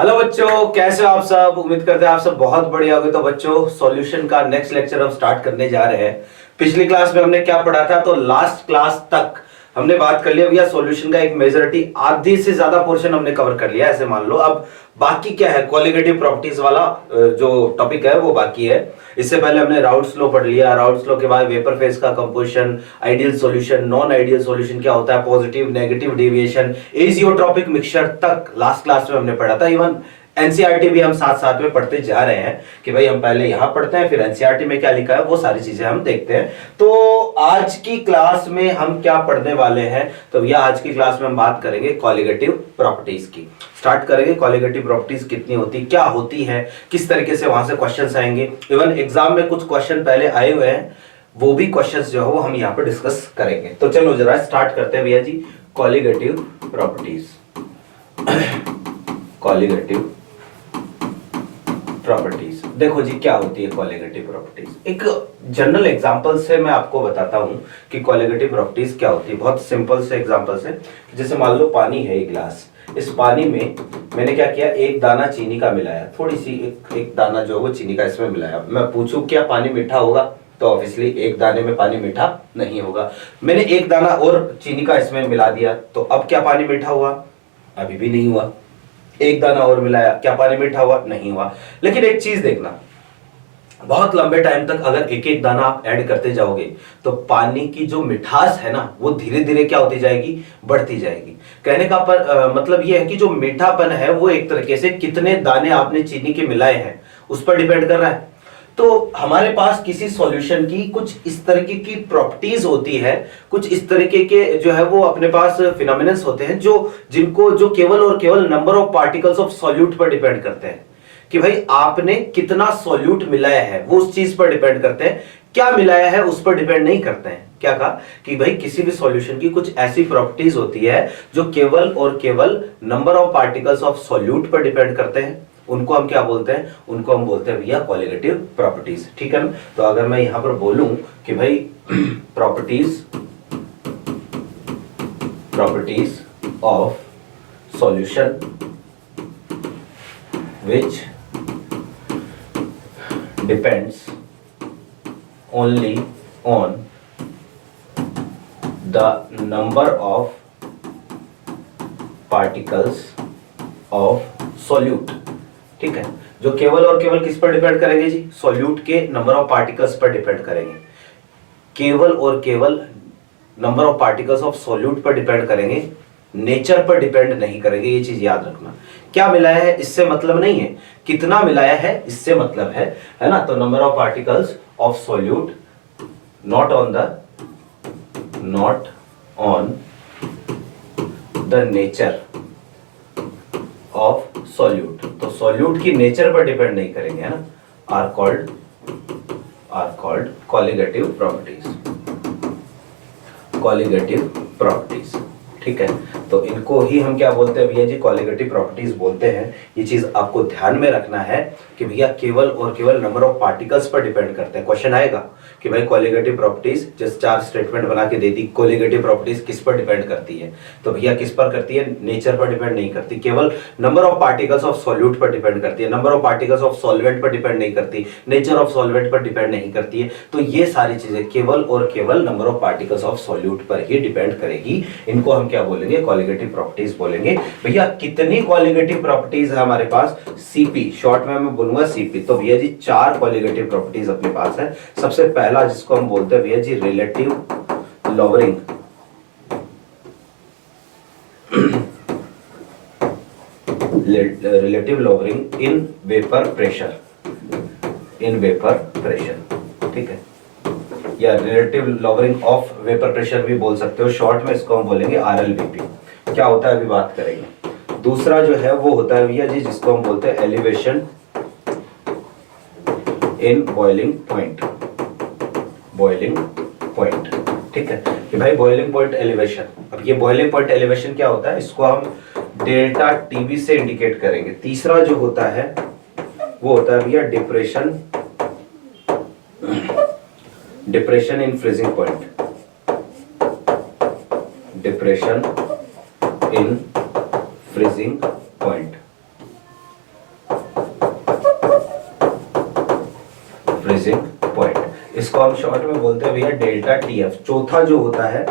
Hello बच्चों, कैसे हो आप सब। उम्मीद करते हैं आप सब बहुत बढ़िया होंगे। तो बच्चों, सॉल्यूशन का नेक्स्ट लेक्चर हम स्टार्ट करने जा रहे हैं। पिछली क्लास में हमने क्या पढ़ा था, तो लास्ट क्लास तक हमने बात कर लिया भैया। सॉल्यूशन का एक मेजॉरिटी, आधी से ज्यादा पोर्शन हमने कवर कर लिया, ऐसे मान लो। अब बाकी क्या है, कॉलिगेटिव प्रॉपर्टीज वाला जो टॉपिक है वो बाकी है। इससे पहले हमने राउल्ट्स लॉ पढ़ लिया। राउल्ट्स लॉ के बाद वेपर फेज का composition, ideal solution, non ideal solution क्या होता है, positive negative deviation, azeotropic mixture तक लास्ट क्लास में हमने पढ़ा था। इवन एनसीईआरटी भी हम साथ साथ में पढ़ते जा रहे हैं कि भाई हम पहले यहां पढ़ते हैं, फिर एनसीईआरटी में क्या लिखा है वो सारी चीजें हम देखते हैं। तो आज की क्लास में हम क्या पढ़ने वाले हैं, तो भैया आज की क्लास में हम बात करेंगे कॉलिगेटिव प्रॉपर्टीज की। स्टार्ट करेंगे कॉलिगेटिव प्रॉपर्टीज कितनी होती, क्या होती है, किस तरीके से वहां से क्वेश्चंस आएंगे। इवन एग्जाम में कुछ क्वेश्चन पहले आए हुए हैं, वो भी क्वेश्चंस जो है वो हम यहाँ पे डिस्कस करेंगे। तो चलो जरा स्टार्ट करते हैं भैया जी, कॉलिगेटिव प्रॉपर्टीज। कॉलिगेटिव प्रॉपर्टीज देखो जी, क्या होती है कॉलिगेटिव प्रॉपर्टीज। एक जनरल एग्जांपल से मैं आपको बताता हूं कि कॉलिगेटिव प्रॉपर्टीज क्या होती है। बहुत सिंपल से एग्जांपल से, जैसे मान लो पानी है एक गिलास, इस पानी में मैंने क्या किया, एक दाना चीनी का मिलाया, थोड़ी सी एक दाना जो है वो चीनी का इसमें मिलाया। मैं पूछूं क्या पानी मीठा होगा, तो ऑब्वियसली एक दाने में पानी मीठा नहीं होगा। मैंने एक दाना और चीनी का इसमें मिला दिया, तो अब क्या पानी मीठा हुआ, अभी भी नहीं हुआ। एक दाना और मिलाया, क्या पानी मीठा हुआ, नहीं हुआ। लेकिन एक चीज देखना, बहुत लंबे टाइम तक अगर एक एक दाना आप ऐड करते जाओगे तो पानी की जो मिठास है ना वो धीरे धीरे क्या होती जाएगी, बढ़ती जाएगी। कहने का मतलब ये है कि जो मीठापन है वो एक तरीके से कितने दाने आपने चीनी के मिलाए हैं उस पर डिपेंड कर रहा है। तो हमारे पास किसी सॉल्यूशन की कुछ इस तरीके की प्रॉपर्टीज होती है, कुछ इस तरीके के जो है वो अपने पास फिनोमिनन्स होते हैं जो केवल और केवल number of particles of solute पर डिपेंड करते हैं। कि भाई आपने कितना सॉल्यूट मिलाया है वो उस चीज पर डिपेंड करते हैं, क्या मिलाया है उस पर डिपेंड नहीं करते हैं। क्या कहा कि भाई किसी भी सॉल्यूशन की कुछ ऐसी प्रॉपर्टीज होती है जो केवल और केवल number of particles of solute पर डिपेंड करते हैं। उनको हम क्या बोलते हैं, उनको हम बोलते हैं भैया कॉलिगेटिव प्रॉपर्टीज। ठीक है ना। तो अगर मैं यहां पर बोलूं कि भाई properties of solution which depends only on the number of particles of solute. ठीक है, जो केवल और केवल किस पर डिपेंड करेंगे जी, सॉल्यूट के नंबर ऑफ पार्टिकल्स पर डिपेंड करेंगे। केवल और केवल number of particles of solute पर डिपेंड करेंगे, नेचर पर डिपेंड नहीं करेंगे। ये चीज याद रखना। क्या मिलाया है इससे मतलब नहीं है, कितना मिलाया है इससे मतलब है ना। तो number of particles of solute not on the nature of solute. तो सॉल्यूट की नेचर पर डिपेंड नहीं करेंगे, है ना। Are called colligative properties. ठीक है, तो इनको ही हम क्या बोलते हैं भैया जी, कॉलिगेटिव प्रॉपर्टीज बोलते हैं। ये चीज आपको ध्यान में रखना है कि भैया केवल और केवल नंबर ऑफ पार्टिकल्स पर डिपेंड करते हैं। क्वेश्चन आएगा कि भाई कॉलिगेटिव प्रॉपर्टीज, जैसे 4 स्टेटमेंट बना के दे दी, कॉलिगेटिव प्रॉपर्टीज किस पर डिपेंड करती है, तो भैया किस पर करती है, नेचर पर डिपेंड नहीं करती, केवल number of particles of solute पर डिपेंड करती है, number of particles of solvent पर डिपेंड नहीं करती, नेचर ऑफ सॉल्वेंट पर डिपेंड नहीं करती है। तो ये सारी चीजें केवल और केवल number of particles of solute पर ही डिपेंड करेगी। इनको हम क्या बोलेंगे, कॉलिगेटिव प्रॉपर्टीज बोलेंगे। भैया कितनी कॉलिगेटिव प्रॉपर्टीज है हमारे पास, सीपी, शॉर्ट में मैं बोलूंगा सीपी। तो भैया जी 4 कॉलिगेटिव प्रॉपर्टीज अपने पास है। सबसे पहला जिसको हम बोलते हैं भैया जी relative lowering. Relative lowering in vapour pressure, ठीक है, या relative lowering of vapour pressure भी बोल सकते हो। शॉर्ट में इसको हम बोलेंगे RLVP। क्या होता है अभी बात करेंगे। दूसरा जो है वो होता है भैया जी जिसको हम बोलते हैं एलिवेशन इन बॉइलिंग पॉइंट। ठीक है कि भाई बॉइलिंग पॉइंट एलिवेशन। अब ये बॉइलिंग पॉइंट एलिवेशन क्या होता है, इसको हम डेल्टा TB से इंडिकेट करेंगे। तीसरा जो होता है वो होता है भैया depression in freezing point, depression in freezing point. Freezing point. इसको हम शॉर्ट में बोलते हैं भैया डेल्टा टीएफ। चौथा जो होता है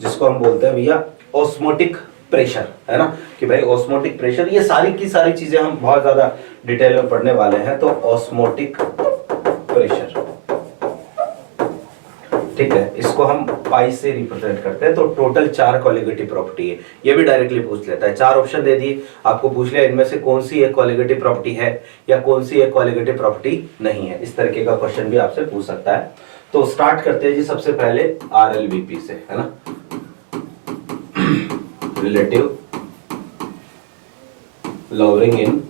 जिसको हम बोलते हैं भैया ऑस्मोटिक प्रेशर, है ना, कि भाई ऑस्मोटिक प्रेशर, ये सारी की सारी चीजें हम बहुत ज्यादा डिटेल में पढ़ने वाले हैं। तो ऑस्मोटिक प्रेशर, ठीक है, इसको हम पाई से रिप्रेजेंट करते हैं। तो टोटल 4 कोलिगेटिव प्रॉपर्टी है, ये भी डायरेक्टली पूछ लेता है। 4 ऑप्शन दे दिए आपको, पूछ लिया इनमें से कौन सी एक कोलिगेटिव प्रॉपर्टी है या कौन सी एक कोलिगेटिव प्रॉपर्टी नहीं है। इस तरीके का क्वेश्चन भी आपसे पूछ सकता है। तो स्टार्ट करते हैं जी सबसे पहले RLVP से, है ना, relative lowering in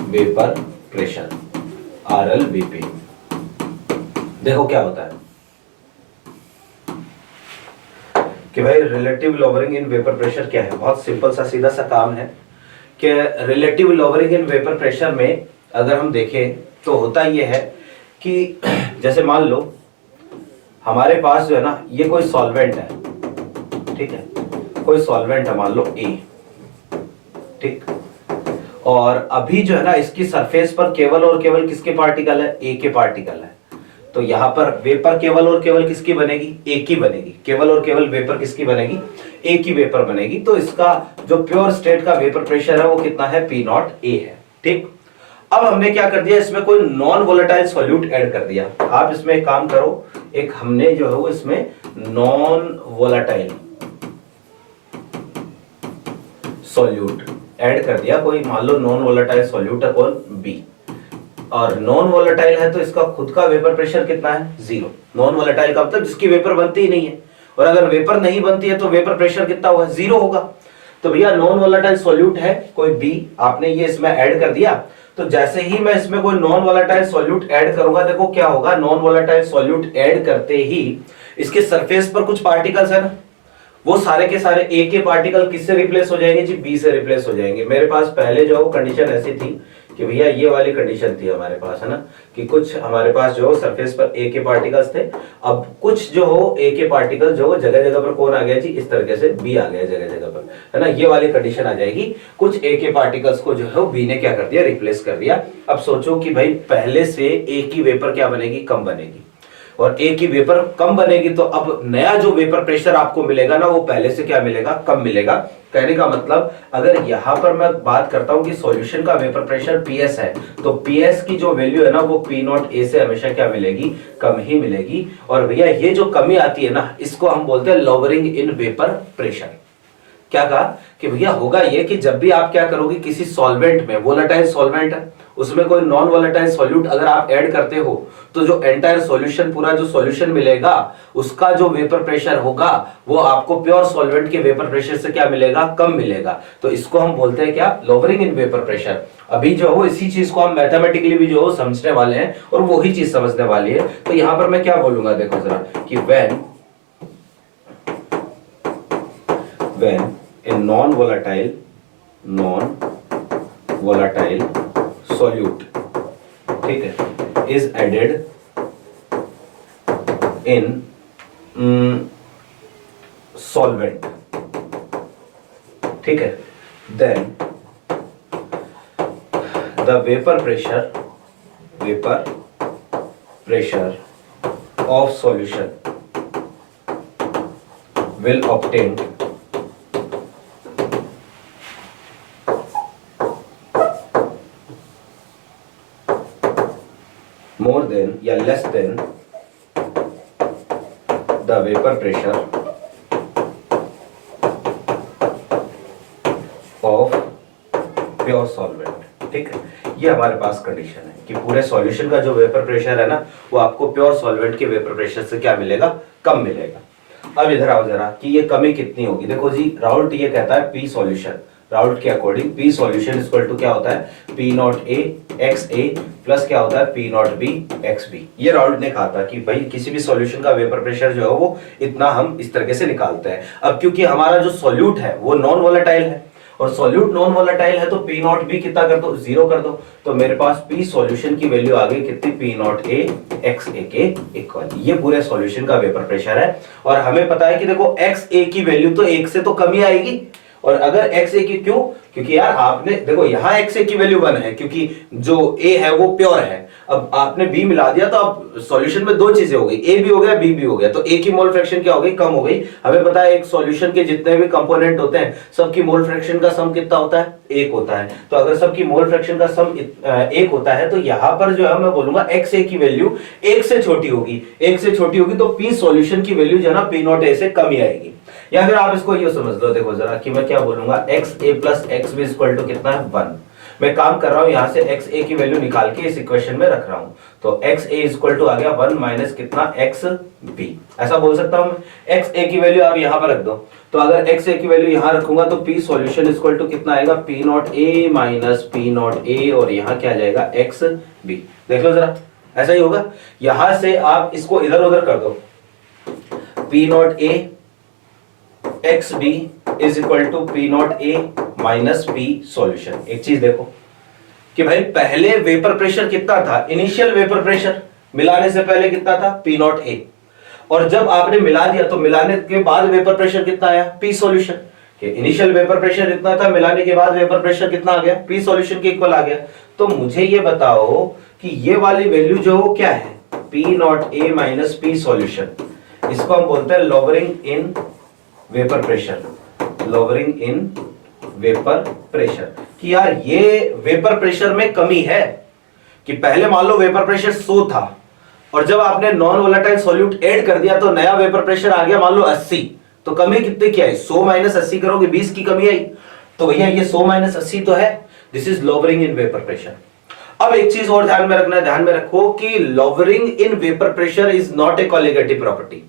vapour pressure, RLVP। देखो क्या होता है कि भाई relative lowering in vapour pressure क्या है। बहुत सिंपल सा सीधा सा काम है कि relative lowering in vapour pressure में अगर हम देखें तो होता यह है कि जैसे मान लो हमारे पास जो है ना ये कोई सॉल्वेंट है, ठीक है, कोई सॉल्वेंट है मान लो A, ठीक, और अभी जो है ना इसकी सरफेस पर केवल और केवल किसके पार्टिकल है, A के पार्टिकल है। तो यहां पर वेपर केवल और केवल किसकी बनेगी, एक ही बनेगी। केवल और केवल वेपर किसकी बनेगी, एक ही वेपर बनेगी। तो इसका जो प्योर स्टेट का वेपर प्रेशर है वो कितना है, P0A है, ठीक। अब हमने क्या कर दिया, इसमें कोई नॉन वोलेटाइल सॉल्यूट ऐड कर दिया। आप इसमें एक काम करो, एक हमने जो है वो इसमें नॉन वोलेटाइल सॉल्यूट ऐड कर दिया। कोई मान लो नॉन वोलेटाइल सॉल्यूट है कौन, B, और नॉन वोलेटाइल है तो इसका खुद का वेपर प्रेशर कितना है, 0। नॉन वोलेटाइल का मतलब जिसकी वेपर बनती ही नहीं है, और अगर वेपर नहीं बनती है तो वेपर प्रेशर कितना होगा, 0 होगा। तो भैया नॉन वोलेटाइल सॉल्यूट है कोई B, आपने ये इसमें ऐड कर दिया। तो जैसे ही मैं इसमें कोई नॉन वोलेटाइल सॉल्यूट ऐड करूंगा, देखो क्या होगा, नॉन वोलेटाइल सॉल्यूट ऐड करते ही इसके सरफेस पर कुछ पार्टिकल्स है ना, वो सारे के सारे A के पार्टिकल किससे रिप्लेस हो जाएंगे जी, B से रिप्लेस हो जाएंगे। मेरे पास पहले जो कंडीशन ऐसी थी कि भैया ये वाली कंडीशन थी हमारे पास, है ना, कि कुछ हमारे पास जो सरफेस पर A के पार्टिकल्स थे, अब कुछ जो हो A के पार्टिकल जो जगह जगह पर कौन आ गया जी, इस तरीके से B आ गया जगह जगह पर, है ना, ये वाली कंडीशन आ जाएगी। कुछ A के पार्टिकल्स को जो है B ने क्या कर दिया, रिप्लेस कर दिया। अब सोचो कि भाई पहले से A की वेपर क्या बनेगी, कम बनेगी, और A की वेपर कम बनेगी, तो अब नया जो वेपर प्रेशर आपको मिलेगा ना वो पहले से क्या मिलेगा, कम मिलेगा। कहने का मतलब अगर यहां पर मैं बात करता हूं कि सॉल्यूशन का वेपर प्रेशर PS है, तो PS की जो वैल्यू है ना वो P0A से हमेशा क्या मिलेगी, कम ही मिलेगी। और भैया ये जो कमी आती है ना इसको हम बोलते हैं लॉवरिंग इन वेपर प्रेशर। क्या कहा कि भैया होगा ये कि जब भी आप क्या करोगे किसी सॉल्वेंट में, वोलेटाइल सॉल्वेंट है उसमें कोई नॉन वोलेटाइल सॉल्यूट अगर आप ऐड करते हो तो जो एंटायर सॉल्यूशन, पूरा जो सॉल्यूशन मिलेगा उसका जो वेपर प्रेशर होगा वो आपको प्योर सॉल्वेंट के वेपर प्रेशर से क्या मिलेगा, कम मिलेगा। तो इसको हम बोलते हैं क्या, लॉवरिंग इन वेपर प्रेशर। अभी जो है इसी चीज को हम मैथमेटिकली भी जो समझने वाले हैं और वही चीज समझने वाली है। तो यहां पर मैं क्या बोलूंगा, देखो जरा कि when a non-volatile solute, ठीक है, is added in solvent, ठीक है, then the vapor pressure of solution will obtain more than या less than the vapor pressure of pure solvent, ठीक है। ये हमारे पास कंडीशन है कि पूरे सॉल्यूशन का जो वेपर प्रेशर है ना वो आपको प्योर सॉल्वेंट के वेपर प्रेशर से क्या मिलेगा, कम मिलेगा। अब इधर आओ जरा कि ये कमी कितनी होगी। देखो जी राउल्ट ये कहता है P सॉल्यूशन, राउल्ट के according P solution equal to क्या होता है, P0A XA प्लस क्या होता है, P0B XB। ये राउल्ट ने कहा था कि भाई किसी भी सॉल्यूशन का वेपर प्रेशर जो है वो इतना हम इस तरीके से निकालते हैं। अब क्योंकि हमारा जो सॉल्यूट है वो नॉन वोलेटाइल है और सॉल्यूट नॉन वोलेटाइल है तो P0B कितना कर दो, 0 कर दो। तो मेरे पास P सॉल्यूशन की वैल्यू आ गई कितनी, P0A XA के इक्वल। ये पूरे सॉल्यूशन का वेपर प्रेशर है और हमें पता है कि देखो XA की वैल्यू तो 1 से तो कम ही आएगी और अगर एक्स ए की क्यों, क्योंकि यार आपने देखो यहाँ एक्स ए की वैल्यू 1 है क्योंकि जो ए है वो प्योर है। अब आपने बी मिला दिया तो अब सॉल्यूशन में दो चीजें हो गई, ए भी हो गया बी भी हो गया, तो ए की मोल फ्रैक्शन क्या हो गई, कम हो गई। हमें पता है एक सॉल्यूशन के जितने भी कंपोनेंट होते हैं सबकी मोल फ्रैक्शन का सम कितना होता है, 1 होता है। तो अगर सबकी मोल फ्रैक्शन का सम 1 होता है तो यहाँ पर जो है मैं बोलूंगा एक्स ए की वैल्यू 1 से छोटी होगी, 1 से छोटी होगी तो पी सॉल्यूशन की वैल्यू जो है ना पी नॉट ए से कम ही आएगी। या फिर आप इसको ये समझ लो, देखो जरा कि मैं क्या बोलूंगा, X A plus X B equal to कितना है 1। मैं काम कर रहा हूं यहां से एक्स ए की वैल्यू निकाल के इस इक्वेशन में रख रहा हूं, तो एक्स ए इक्वल टू आ गया 1 माइनस कितना एक्स बी, ऐसा बोल सकता हूं मैं। एक्स ए की वैल्यू आप यहां पर रख दो, तो अगर एक्स ए की वैल्यू यहां रखूंगा तो पी सॉल्यूशन इक्वल टू कितना आएगा, P not A minus P not a, और यहां क्या आ जाएगा एक्स बी। देख लो जरा, ऐसा ही होगा। यहां से आप इसको इधर उधर कर दो, P not A X B is equal to P not A minus P solution. एक चीज देखो कि भाई पहले वेपर प्रेशर कितना था, इनिशियल वेपर प्रेशर मिलाने से पहले कितना था, पी नॉट ए, और जब आपने मिला दिया तो मिलाने के बाद वेपर प्रेशर कितना आया, P solution. Initial vapour pressure इतना था, मिलाने के बाद वेपर प्रेशर कितना आ गया, पी सॉल्यूशन के इक्वल आ गया। तो मुझे ये बताओ कि ये वाली वैल्यू जो वो क्या है, P not A minus P solution, इसको हम बोलते हैं lowering in vapour pressure, lowering in vapour pressure. कि यार ये वेपर प्रेशर में कमी है, कि पहले मान लो वेपर प्रेशर 100 था और जब आपने नॉन वोलेटाइल सॉल्यूट ऐड कर दिया तो नया वेपर प्रेशर आ गया मान लो 80, तो कमी कितने की आई, 100 माइनस 80 करोगे 20 की कमी आई। तो भैया ये 100 माइनस 80 तो है, this is lowering in vapour pressure. अब एक चीज और ध्यान में रखना है, ध्यान में रखो कि lowering in vapour pressure is not a colligative property,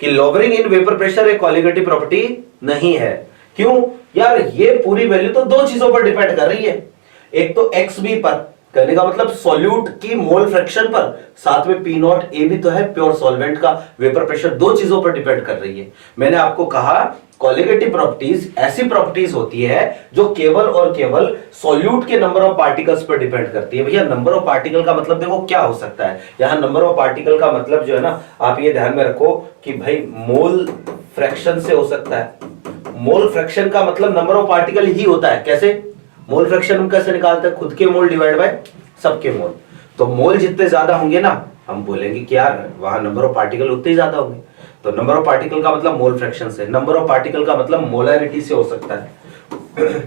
कि लोअरिंग इन वेपर प्रेशर एक कॉलिगेटिव प्रॉपर्टी नहीं है। क्यों यार, ये पूरी वैल्यू तो दो चीजों पर डिपेंड कर रही है, एक तो एक्स बी पर, कहने का मतलब सॉल्यूट की मोल फ्रैक्शन पर, साथ में पी नॉट ए भी तो है प्योर सॉल्वेंट का वेपर प्रेशर, दो चीजों पर डिपेंड कर रही है। मैंने आपको कहा कॉलिगेटिव प्रॉपर्टीज ऐसी प्रॉपर्टीज होती है जो केवल और केवल सॉल्यूट के नंबर ऑफ पार्टिकल्स पर डिपेंड करती है। भैया नंबर ऑफ पार्टिकल का मतलब देखो क्या हो सकता है, यहां नंबर ऑफ पार्टिकल का मतलब जो है ना, आप ये ध्यान में रखो कि भाई मोल फ्रैक्शन से हो सकता है। मोल फ्रैक्शन का मतलब नंबर ऑफ पार्टिकल ही होता है। कैसे मोल फ्रैक्शन हम कैसे निकालते हैं, खुद के मोल डिवाइड बाय सबके मोल। तो मोल जितने ज्यादा होंगे ना, हम बोलेंगे कि यार वहां नंबर ऑफ पार्टिकल उतने ही ज्यादा होंगे। तो नंबर ऑफ पार्टिकल का मतलब मोल फ्रैक्शन से, नंबर ऑफ पार्टिकल का मतलब मोलैरिटी से हो सकता है।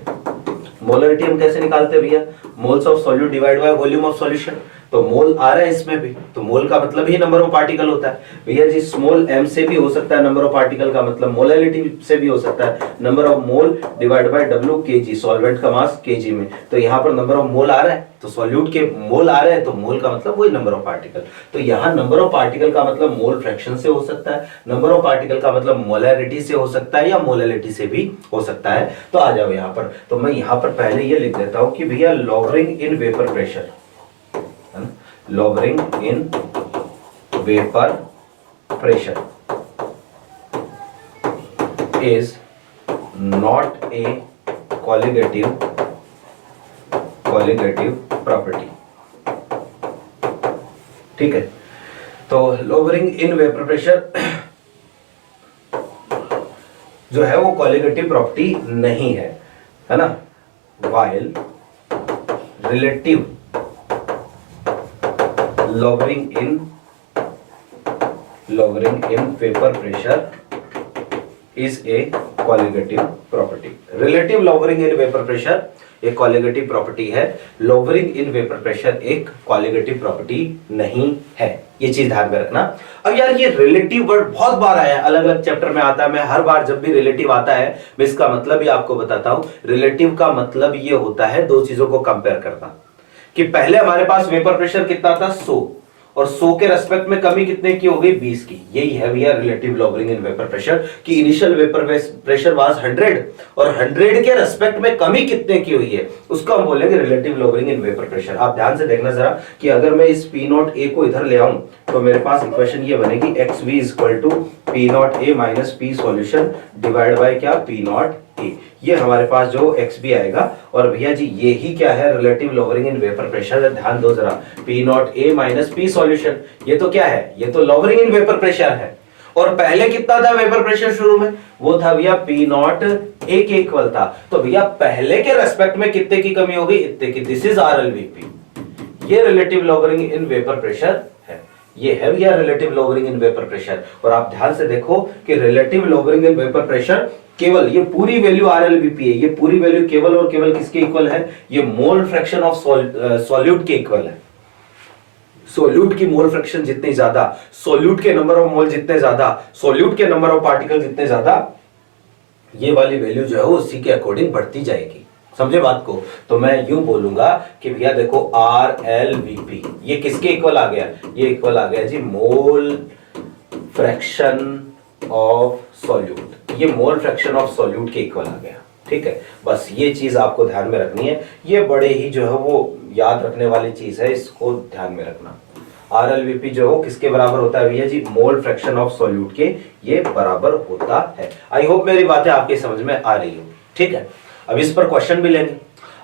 मोलैरिटी हम कैसे निकालते हैं भैया, moles of solute divide by volume of solution. तो मोल आ रहा है इसमें भी, तो मोल का मतलब ही नंबर ऑफ पार्टिकल होता है। भैया जी स्मॉल m से भी हो सकता है नंबर ऑफ पार्टिकल का मतलब, मोलैरिटी से भी हो सकता है number of mole divide by W kg, solvent का मास kg में। तो यहाँ पर नंबर ऑफ मोल आ रहा है तो सॉल्यूट के मोल आ रहे हैं, तो मोल का मतलब वही नंबर ऑफ पार्टिकल। तो यहाँ नंबर ऑफ पार्टिकल का मतलब मोल फ्रैक्शन से हो सकता है, नंबर ऑफ पार्टिकल का मतलब मोलैरिटी से हो सकता है या मोलैलिटी से भी हो सकता है। तो आ जाओ यहाँ पर, तो मैं यहाँ पर पहले ये लिख देता हूँ कि भैया lowering in vapour pressure, lowering in vapour pressure is not a colligative property। ठीक है, तो lowering in vapor pressure जो है वो कॉलिगेटिव प्रॉपर्टी नहीं है ना। while relative lowering in vapor pressure is a colligative property। relative lowering in vapor pressure एक कॉलिगेटिव प्रॉपर्टी है, लोअरिंग इन वेपर प्रेशर एक कॉलिगेटिव प्रॉपर्टी नहीं है, ये चीज ध्यान में रखना। अब यार ये रिलेटिव वर्ड बहुत बार आया है, अलग अलग चैप्टर में आता है। मैं हर बार जब भी रिलेटिव आता है मैं इसका मतलब भी आपको बताता हूं। रिलेटिव का मतलब ये होता है दो चीजों को कंपेयर करना, कि पहले हमारे पास वेपर प्रेशर कितना था 100, और 100 के रेस्पेक्ट में कमी कितने की हो गई 20 की। यही है भैया relative lowering in vapour pressure, कि इनिशियल वेपर प्रेशर वाज 100 और 100 के रेस्पेक्ट में कमी कितने की हुई है, उसको हम बोलेंगे relative lowering in vapour pressure. आप ध्यान से देखना जरा कि अगर मैं इस पी नॉट ए को इधर ले आऊं तो मेरे पास इक्वेशन ये बनेगी X V equal to P not A minus P solution divide by क्या पी नॉट ए। ये हमारे पास जो एक्स बी आएगा, और भैया जी ये ही क्या है relative lowering in vapour pressure. ध्यान दो जरा, P not A minus P solution, ये तो क्या है, ये तो लॉवरिंग इन वेपर प्रेशर है। और पहले कितना था वेपर प्रेशर शुरू में, वो था भैया पी नॉट ए के इक्वल था। तो भैया पहले के रेस्पेक्ट में कितने की कमी होगी, इतने की। This is RLVP। ये relative lowering in vapour pressure है, ये है भैया relative lowering in vapour pressure. और आप ध्यान से देखो कि relative lowering in vapour pressure केवल ये पूरी वैल्यू RLVP है, ये पूरी वैल्यू केवल और केवल किसके इक्वल है, ये मोल फ्रैक्शन ऑफ सॉल्यूट के इक्वल है। सोल्यूट की मोल फ्रैक्शन जितनी ज्यादा, सोल्यूट के नंबर ऑफ मोल जितने ज्यादा, सोल्यूट के नंबर ऑफ पार्टिकल जितने ज्यादा, ये वाली वैल्यू जो है वो उसी के अकॉर्डिंग बढ़ती जाएगी। समझे बात को। तो मैं यूं बोलूंगा कि भैया देखो RLVP ये किसके इक्वल आ गया, ये इक्वल आ गया जी मोल फ्रैक्शन ऑफ सॉल्यूट, ये मोल फ्रैक्शन ऑफ सॉल्यूट के इक्वल आ गया। ठीक है, बस ये चीज आपको ध्यान में रखनी है, ये बड़े ही जो है वो याद रखने वाली चीज है, इसको ध्यान में रखना। RLVP जो है किसके बराबर होता है भैया जी, मोल फ्रैक्शन ऑफ सॉल्यूट के ये बराबर होता है। आई होप मेरी बातें आपके समझ में आ रही हो। ठीक है, अब इस पर क्वेश्चन भी लेंगे।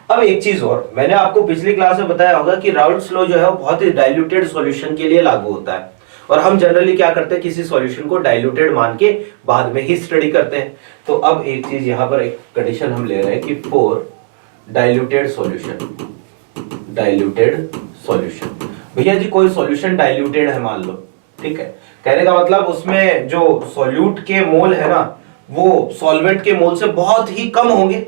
अब एक चीज और, मैंने आपको पिछली क्लास में बताया होगा कि राउल्ट्स लॉ जो है वो बहुत ही डाइल्यूटेड सॉल्यूशन के लिए लागू होता है, और हम जनरली क्या करते हैं, किसी सॉल्यूशन को डाइल्यूटेड मान के बाद में ही स्टडी करते हैं। तो अब एक चीज यहां पर एक कंडीशन हम ले रहे हैं कि for diluted solution, diluted solution, भैया जी कोई सॉल्यूशन डाइल्यूटेड है मान लो। ठीक है, कहने का मतलब उसमें जो सॉल्यूट के मोल है ना वो सॉल्वेंट के मोल से बहुत ही कम होंगे।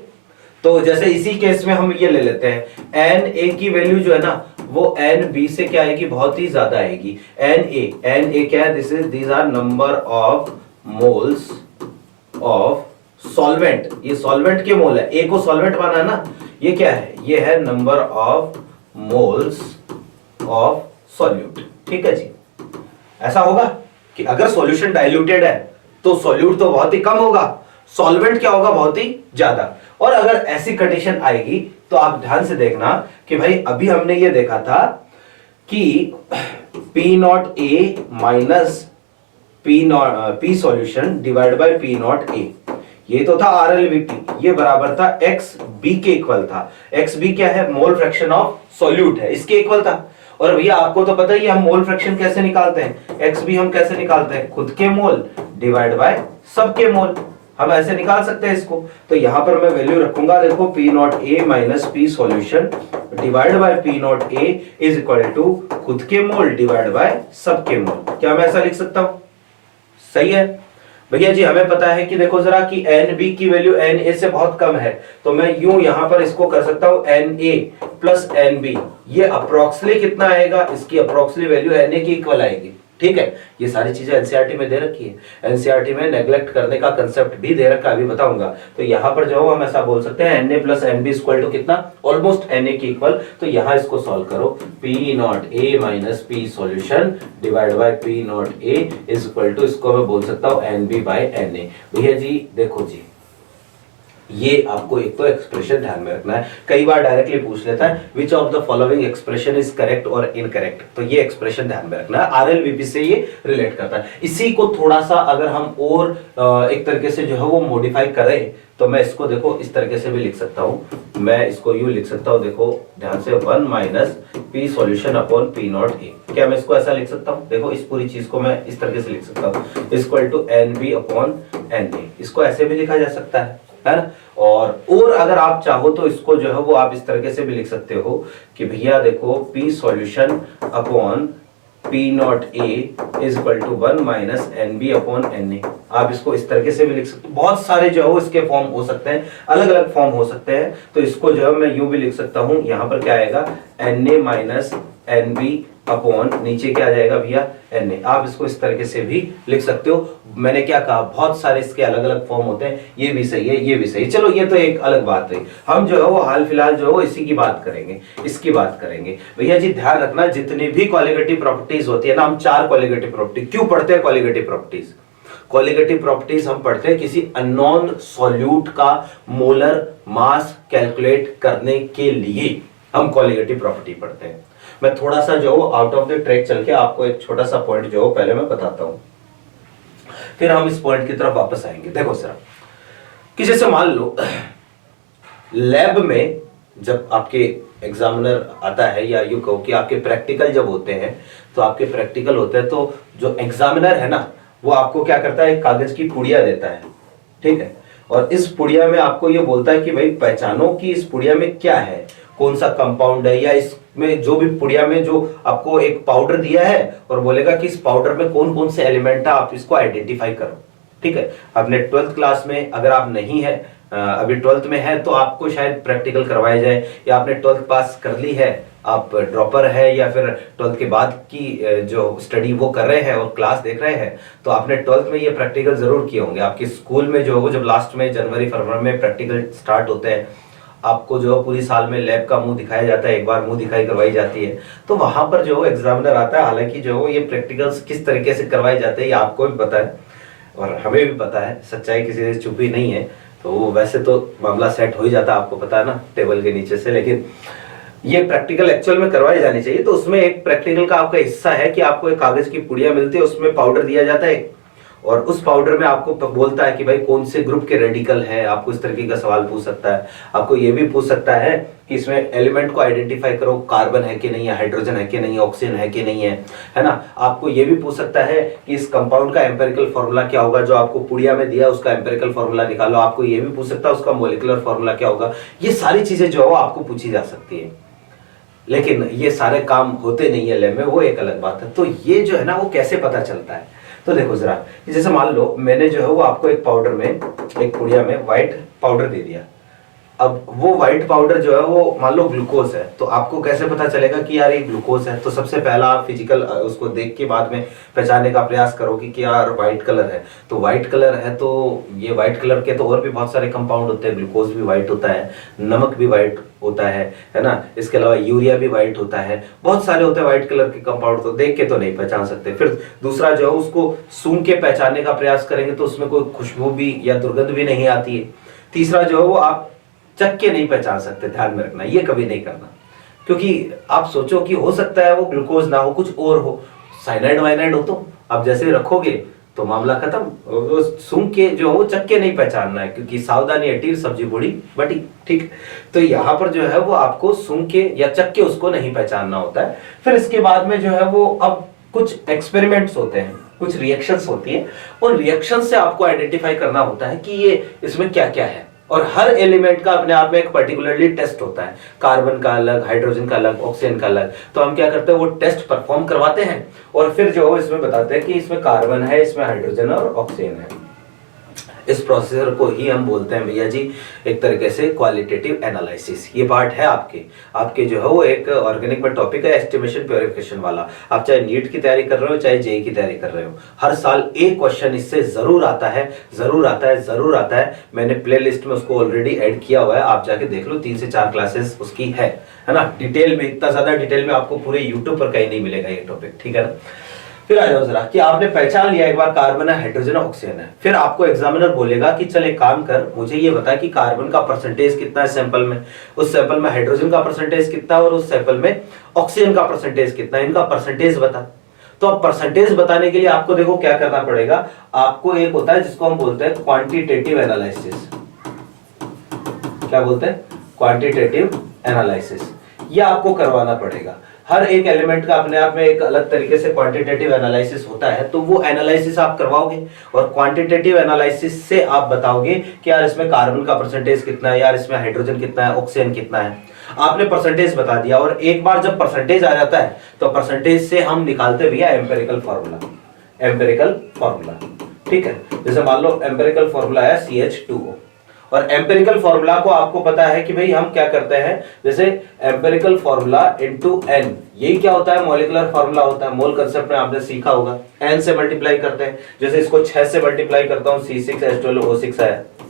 तो जैसे इसी केस में हम ये ले लेते हैं, Na की वैल्यू जो है ना वो Nb से क्या आएगी, बहुत ही ज्यादा आएगी। Na क्या है, these are number of moles of solvent, ये सॉल्वेंट के मोल है, ए को सॉल्वेंट माना है ना, ये क्या है, ये है number of moles of solute. ठीक है जी, ऐसा होगा कि अगर सॉल्यूशन डाइल्यूटेड है तो सॉल्यूट तो बहुत ही कम होगा, सॉल्वेंट क्या होगा, बहुत ही ज्यादा। और अगर ऐसी कंडीशन आएगी तो आप ध्यान से देखना कि भाई अभी हमने ये देखा था कि P not A minus P solution divide by P not A, ये तो था RLVP, ये बराबर था XB के इक्वल था। XB क्या है, मोल फ्रैक्शन ऑफ सॉल्यूट है, इसके इक्वल था। और भैया आपको तो पता ही है हम मोल फ्रैक्शन कैसे निकालते हैं, XB हम कैसे निकालते हैं, खुद के मोल डिवाइड बाय सबके मोल, हम ऐसे निकाल सकते हैं इसको। तो यहां पर मैं वैल्यू रखूंगा, देखो P not A minus P solution divide by P not A is equal to खुद के मोल डिवाइड बाय सबके मोल। क्या मैं ऐसा लिख सकता हूं, सही है भैया जी। हमें पता है कि देखो जरा कि Nb की वैल्यू Na से बहुत कम है, तो मैं यूं यहां पर इसको कर सकता हूं Na प्लस Nb, ये अप्रोक्सीमेटली कितना आएगा, इसकी अप्रोक्सीमेटली वैल्यू Na की इक्वल आएगी। ठीक है, ये सारी चीजें एनसीईआरटी में दे रखी है, एनसीईआरटी में नेग्लेक्ट करने का कंसेप्ट भी दे रखा है, अभी बताऊंगा। तो यहाँ पर जो हम ऐसा बोल सकते हैं Na plus Nb equal to कितना, ऑलमोस्ट Na की इक्वल। तो यहाँ इसको सॉल्व करो, P not A minus P solution divide by P not A is equal to, इसको मैं बोल सकता हूँ Nb बाय Na। भैया जी देखो जी, ये आपको एक तो एक्सप्रेशन ध्यान में रखना है, कई बार डायरेक्टली पूछ लेता है which of the following expression is correct और इनकरेक्ट, तो ये एक्सप्रेशन ध्यान में रखना है, RLVP से ये रिलेट करता है। इसी को थोड़ा सा अगर हम और एक तरीके से जो है वो मॉडिफाई करें तो मैं इसको देखो इस तरीके से भी लिख सकता हूं, मैं इसको यूं लिख सकता हूं, देखो ध्यान से, 1 minus P solution upon P not a. क्या मैं इसको ऐसा लिख सकता हूं, देखो इस पूरी चीज को मैं इस तरीके से लिख सकता हूं, equal to Nb upon Na, इसको ऐसे भी लिखा जा सकता है ना। और अगर आप चाहो तो इसको जो है वो आप इस तरीके से भी लिख सकते हो कि भैया देखो P solution upon P not A is equal to 1 minus Nb upon Na, आप इसको इस तरीके से भी लिख सकते हो। बहुत सारे जो है इसके फॉर्म हो सकते हैं, अलग अलग फॉर्म हो सकते हैं। तो इसको जो है मैं यूं भी लिख सकता हूं, यहां पर क्या आएगा Na माइनस Nb अपॉन नीचे क्या आ जाएगा भैया Na, आप इसको इस तरीके से भी लिख सकते हो। मैंने क्या कहा, बहुत सारे इसके अलग अलग फॉर्म होते हैं, ये भी सही है, ये भी सही है। चलो ये तो एक अलग बात है, हम जो है वो हाल फिलहाल जो है इसी की बात करेंगे, इसकी बात करेंगे। भैया जी ध्यान रखना, जितनी भी कॉलिगेटिव प्रॉपर्टीज होती है ना, हम 4 कॉलिगेटिव प्रॉपर्टी क्यों पढ़ते हैं, कॉलिगेटिव प्रॉपर्टीज, कॉलिगेटिव प्रॉपर्टीज हम पढ़ते हैं किसी अननोन सॉल्यूट का मोलर मास कैलकुलेट करने के लिए हम कॉलिगेटिव प्रॉपर्टी पढ़ते हैं। मैं थोड़ा सा जो आउट ऑफ द ट्रैक चल के आपको एक छोटा सा पॉइंट जो पहले मैं बताता हूं, फिर हम इस पॉइंट की तरफ वापस आएंगे। देखो सर, कि जैसे मान लो लैब में जब आपके एग्जामिनर आता है, या यूं कहो कि आपके प्रैक्टिकल जब होते हैं, तो आपके प्रैक्टिकल होते हैं तो जो एग्जामिनर है ना वो आपको क्या करता है, एक कागज की पुड़िया देता है, ठीक है, और इस पुड़िया में आपको ये बोलता है कि भाई पहचानो कि इस पुड़िया में क्या है, कौन सा कंपाउंड है, या इसमें जो भी पुड़िया में जो आपको एक पाउडर दिया है और बोलेगा कि इस पाउडर में कौन कौन से एलिमेंट है, आप इसको आइडेंटिफाई करो, ठीक है। आपने 12th क्लास में, अगर आप नहीं है अभी 12th में है, तो आपको शायद प्रैक्टिकल करवाया जाए, या आपने 12th पास कर ली है, आप ड्रॉपर है, या फिर 12th के बाद की जो स्टडी वो कर रहे हैं और क्लास देख रहे हैं, तो आपने 12th में ये प्रैक्टिकल जरूर किए होंगे। आपके स्कूल में जो है जब लास्ट में जनवरी फरवरी में प्रैक्टिकल स्टार्ट होते हैं, आपको जो है पूरी साल में लैब का मुंह दिखाया जाता है, एक बार मुंह दिखाई करवाई जाती है, तो वहां पर जो एग्जामिनर आता है, हालांकि जो ये प्रैक्टिकल्स किस तरीके से करवाए जाते हैं ये आपको भी पता है और हमें भी पता है, सच्चाई किसी से छुपी नहीं है, तो वैसे तो मामला सेट हो ही जाता है, आपको पता है ना, टेबल के नीचे से। लेकिन ये प्रैक्टिकल एक्चुअल में करवाई जानी चाहिए। तो उसमें एक प्रैक्टिकल का आपका हिस्सा है कि आपको एक कागज की पुड़िया मिलती है, उसमें पाउडर दिया जाता है और उस पाउडर में आपको बोलता है कि भाई कौन से ग्रुप के रेडिकल हैं, आपको इस तरीके का सवाल पूछ सकता है। आपको ये भी पूछ सकता है कि इसमें एलिमेंट को आइडेंटिफाई करो, कार्बन है कि नहीं है, हाइड्रोजन है कि नहीं है, ऑक्सीजन है कि नहीं है ना। आपको ये भी पूछ सकता है कि इस कंपाउंड का एम्पिरिकल फॉर्मूला क्या होगा, जो आपको पुड़िया में दिया उसका एम्पिरिकल फॉर्मूला निकालो। आपको ये भी पूछ सकता है उसका मोलिकुलर फॉर्मूला क्या होगा। ये सारी चीजें जो है आपको पूछी जा सकती है, लेकिन ये सारे काम होते नहीं है लैब में, वो एक अलग बात है। तो ये जो है ना वो कैसे पता चलता है, तो देखो जरा, जैसे मान लो मैंने जो है वो आपको एक पाउडर में, एक पुड़िया में व्हाइट पाउडर दे दिया। अब वो व्हाइट पाउडर जो है वो मान लो ग्लूकोज है, तो आपको कैसे पता चलेगा कि यार ये ग्लूकोज है। तो सबसे पहला आप फिजिकल उसको देख के बाद में पहचानने का प्रयास करो कि यार व्हाइट कलर है, तो व्हाइट कलर है, तो ये व्हाइट कलर के तो और भी बहुत सारे कंपाउंड होते हैं, ग्लूकोज भी व्हाइट होता है, नमक भी व्हाइट होता है ना, इसके अलावा यूरिया भी व्हाइट होता है, बहुत सारे होते हैं व्हाइट कलर के कंपाउंड, तो देख के तो नहीं पहचान सकते। फिर दूसरा जो है उसको सूंघ के पहचानने का प्रयास करेंगे तो उसमें कोई खुशबू भी या दुर्गंध भी नहीं आती है। तीसरा जो है वो आप चख के नहीं पहचान सकते, ध्यान में रखना, ये कभी नहीं करना, क्योंकि आप सोचो कि हो सकता है वो ग्लूकोज ना हो, कुछ और हो, साइनाइड वाइनाइड हो, तो आप जैसे रखोगे तो मामला खत्म। वो सूंघ के जो हो चख के नहीं पहचानना है, क्योंकि सावधानी हटी सब्जी बूढ़ी बटी, ठीक। तो यहाँ पर जो है वो आपको सूंघ के या चख के उसको नहीं पहचानना होता है। फिर इसके बाद में जो है वो अब कुछ एक्सपेरिमेंट्स होते हैं, कुछ रिएक्शंस होती है, उन रिएक्शन से आपको आइडेंटिफाई करना होता है कि ये इसमें क्या क्या है। और हर एलिमेंट का अपने आप में एक पर्टिकुलरली टेस्ट होता है, कार्बन का अलग, हाइड्रोजन का अलग, ऑक्सीजन का अलग। तो हम क्या करते हैं, वो टेस्ट परफॉर्म करवाते हैं और फिर जो है इसमें बताते हैं कि इसमें कार्बन है, इसमें हाइड्रोजन और ऑक्सीजन है। इस प्रोसेसर को ही हम बोलते हैं भैया जी एक तरीके से क्वालिटेटिव एनालिसिस। ये पार्ट है आपके जो है वो एक ऑर्गेनिक में टॉपिक है एस्टिमेशन प्योरिफिकेशन वाला। आप चाहे नीट की तैयारी कर रहे हो चाहे जेई की तैयारी कर रहे हो, हर साल एक क्वेश्चन इससे जरूर आता है, जरूर आता है, जरूर आता है। मैंने प्ले लिस्ट में उसको ऑलरेडी ऐड किया हुआ है, आप जाके देख लो, 3 से 4 क्लासेस उसकी है ना। डिटेल में, इतना ज्यादा डिटेल में आपको पूरे यूट्यूब पर कहीं नहीं मिलेगा ये टॉपिक, ठीक है ना। फिर आ जाओ जरा कि आपने पहचान लिया एक बार कार्बन है, हाइड्रोजन है, ऑक्सीजन है। फिर आपको एग्जामिनर बोलेगा कि चल एक काम कर, मुझे ये बता कि कार्बन का परसेंटेज कितना है सैंपल में, उस सैंपल में हाइड्रोजन का परसेंटेज कितना है और उस सैंपल में ऑक्सीजन का परसेंटेज कितना है, इनका परसेंटेज बता। तो अब परसेंटेज बताने के लिए आपको देखो क्या करना पड़ेगा, आपको एक होता है जिसको हम बोलते हैं क्वांटिटेटिव एनालिसिस। क्या बोलते हैं? Quantitative analysis. ये आपको करवाना पड़ेगा। हर एक एलिमेंट का अपने आप में एक अलग तरीके से क्वांटिटेटिव एनालिसिस होता है, तो वो एनालिसिस आप करवाओगे और क्वांटिटेटिव एनालिसिस से आप बताओगे कि यार इसमें कार्बन का परसेंटेज कितना है, यार इसमें हाइड्रोजन कितना है, ऑक्सीजन कितना है। आपने परसेंटेज बता दिया और एक बार जब परसेंटेज आ जाता है तो परसेंटेज से हम निकालते भैया एम्पिरिकल फॉर्मूला। एम्पिरिकल फॉर्मूला, ठीक है। जैसे मान लो एम्पिरिकल फॉर्मूला है CH2O और एम्पिरिकल फॉर्मूला को आपको पता है कि भाई हम क्या करते हैं, जैसे एम्पिरिकल फॉर्मूला इनटू n, यही क्या होता है, मॉलिक्यूलर फॉर्मूला होता है। मोल कांसेप्ट में आपने सीखा होगा, n से मल्टीप्लाई करते हैं। जैसे इसको 6 से मल्टीप्लाई करता हूं, C6H12O6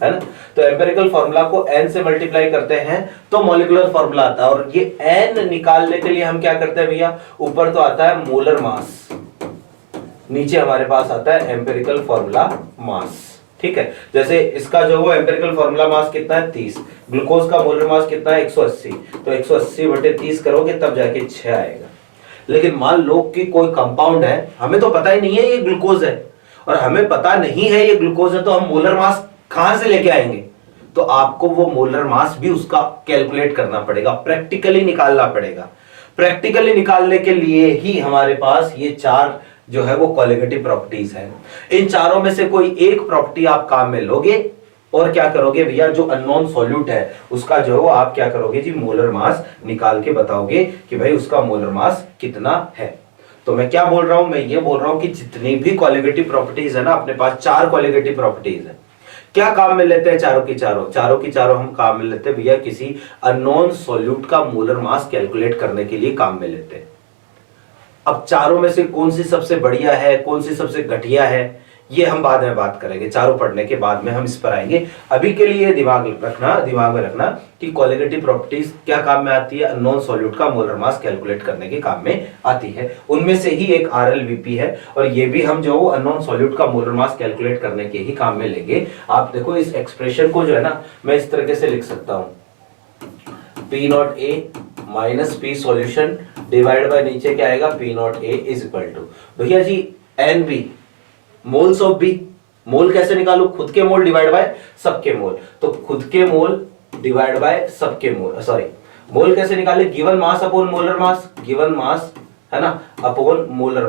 है ना। तो एम्पिरिकल फॉर्मूला को n से मल्टीप्लाई करते हैं तो मॉलिक्यूलर फॉर्मूला आता है। और ये n निकालने के लिए हम क्या करते हैं भैया, ऊपर तो आता है मोलर मास, नीचे हमारे पास आता है एम्पिरिकल फॉर्मूला मास, ठीक है। जैसे इसका जो वो एम्पिरिकल फॉर्मूला मास कितना है 30, ग्लूकोज का मोलर मास कितना है 180, तो 180/30 करोगे तब जाके 6 आएगा। लेकिन मान लो कि कोई कंपाउंड है, हमें तो पता ही नहीं है ये ग्लूकोज है और हमें पता नहीं है ये ग्लूकोज है, तो हम मोलर मास कहां से लेके आएंगे? तो आपको वो मोलर मास भी उसका कैलकुलेट करना पड़ेगा, प्रैक्टिकली निकालना पड़ेगा। प्रैक्टिकली निकालने के लिए ही हमारे पास ये 4 जो है वो कोलिगेटिव प्रॉपर्टीज है। इन चारों में से कोई एक प्रॉपर्टी आप काम में लोगे और क्या करोगे भैया, जो अननोन सॉल्यूट है उसका जो है वो आप क्या करोगे जी, मोलर मास निकाल के बताओगे कि भाई उसका मोलर मास कितना है। तो मैं क्या बोल रहा हूं, मैं ये बोल रहा हूं कि जितनी भी कोलिगेटिव प्रॉपर्टीज है ना, अपने पास 4 कोलिगेटिव प्रॉपर्टीज है, क्या काम में लेते हैं चारों की चारों हम काम में लेते हैं भैया किसी अननोन सॉल्यूट का मोलर मास कैलकुलेट करने के लिए काम में लेते हैं। अब चारों में से कौन सी सबसे बढ़िया है, कौन सी सबसे घटिया है, ये हम बाद में बात करेंगे, चारों पढ़ने के बाद में हम इस पर आएंगे। अभी के लिए दिमाग में रखना कि कोलिगेटिव प्रॉपर्टीज क्या काम में आती है, अननोन सॉल्यूट का मोलर मास कैलकुलेट करने के काम में आती है। उनमें से ही एक आरएलवीपी है, और ये भी हम जो अननोन सॉल्यूट का मोलर मास कैलकुलेट करने के ही काम में लेंगे। आप देखो इस एक्सप्रेशन को जो है ना, मैं इस तरीके से लिख सकता हूं, P not A minus P solution divide by नीचे क्या आएगा, P not A is equal to, भैया जी N B moles of B. Mole कैसे निकालू, खुद के मोल डिवाइड बाय सबके मोल, तो खुद के मोल डिवाइड बाय सबके मोल, सॉरी मोल कैसे निकाले, given mass upon molar mass, given mass है ना upon molar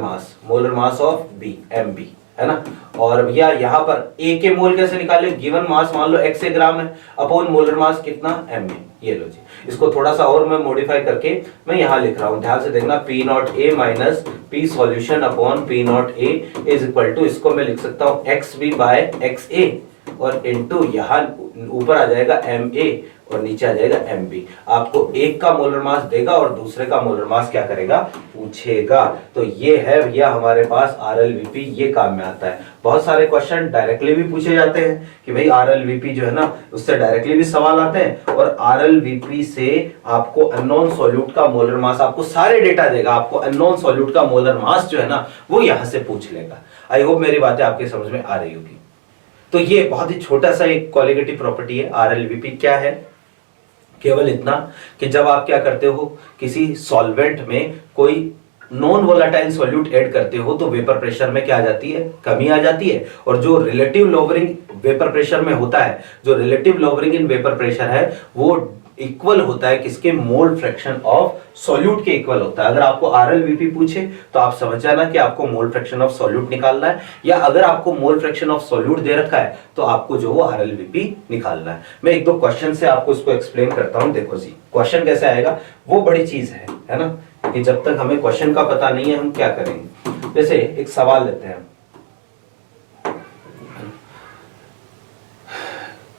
mass of B, M B है ना। और भैया यहां पर ए के मोल कैसे निकाले, गिवन मास मान लो x ग्राम है अपॉन मोलर मास कितना, एम ए। ये लो जी, इसको थोड़ा सा और मैं मॉडिफाई करके मैं यहां लिख रहा हूं, ध्यान से देखना, P not A minus P solution upon P not A is equal to, इसको मैं लिख सकता हूं X B by X A और इनटू यहां ऊपर आ जाएगा एम ए और नीचे आ जाएगा एम बी। आपको एक का मोलर मास देगा और दूसरे का मोलर मास क्या करेगा, पूछेगा। तो ये है भैया हमारे पास आरएलवीपी, ये काम में आता है। बहुत सारे क्वेश्चन डायरेक्टली भी पूछे जाते हैं कि भाई आरएलवीपी जो है ना, उससे डायरेक्टली भी सवाल आते हैं, और आरएलवीपी से आपको अननोन सॉल्यूट का मोलर मास, आपको सारे डेटा देगा, आपको अननोन सॉल्यूट का मोलर मास जो है ना वो यहां से पूछ लेगा। आई होप मेरी बातें आपके समझ में आ रही होगी। तो ये बहुत ही छोटा सा एक कोलिगेटिव प्रॉपर्टी है। आरएलवीपी क्या है, केवल इतना कि जब आप क्या करते हो, किसी सॉल्वेंट में कोई नॉन वोलेटाइल सॉल्यूट ऐड करते हो तो वेपर प्रेशर में क्या आ जाती है, कमी आ जाती है। और जो रिलेटिव लोवरिंग वेपर प्रेशर में होता है, जो रिलेटिव लोवरिंग इन वेपर प्रेशर है, वो इक्वल होता है किसके, मोल फ्रैक्शन ऑफ सॉल्यूट के इक्वल होता है। अगर आपको आरएलवीपी पूछे तो आप समझ जाना कि आपको मोल फ्रैक्शन ऑफ सॉल्यूट निकालना है, या अगर आपको मोल फ्रैक्शन ऑफ सॉल्यूट दे रखा है तो आपको जो वो आरएलवीपी निकालना है। मैं एक दो क्वेश्चन से आपको इसको एक्सप्लेन करता हूं। देखो जी, क्वेश्चन कैसे आएगा वो बड़ी चीज है ना, कि जब तक हमें क्वेश्चन का पता नहीं है हम क्या करेंगे। जैसे एक सवाल लेते हैं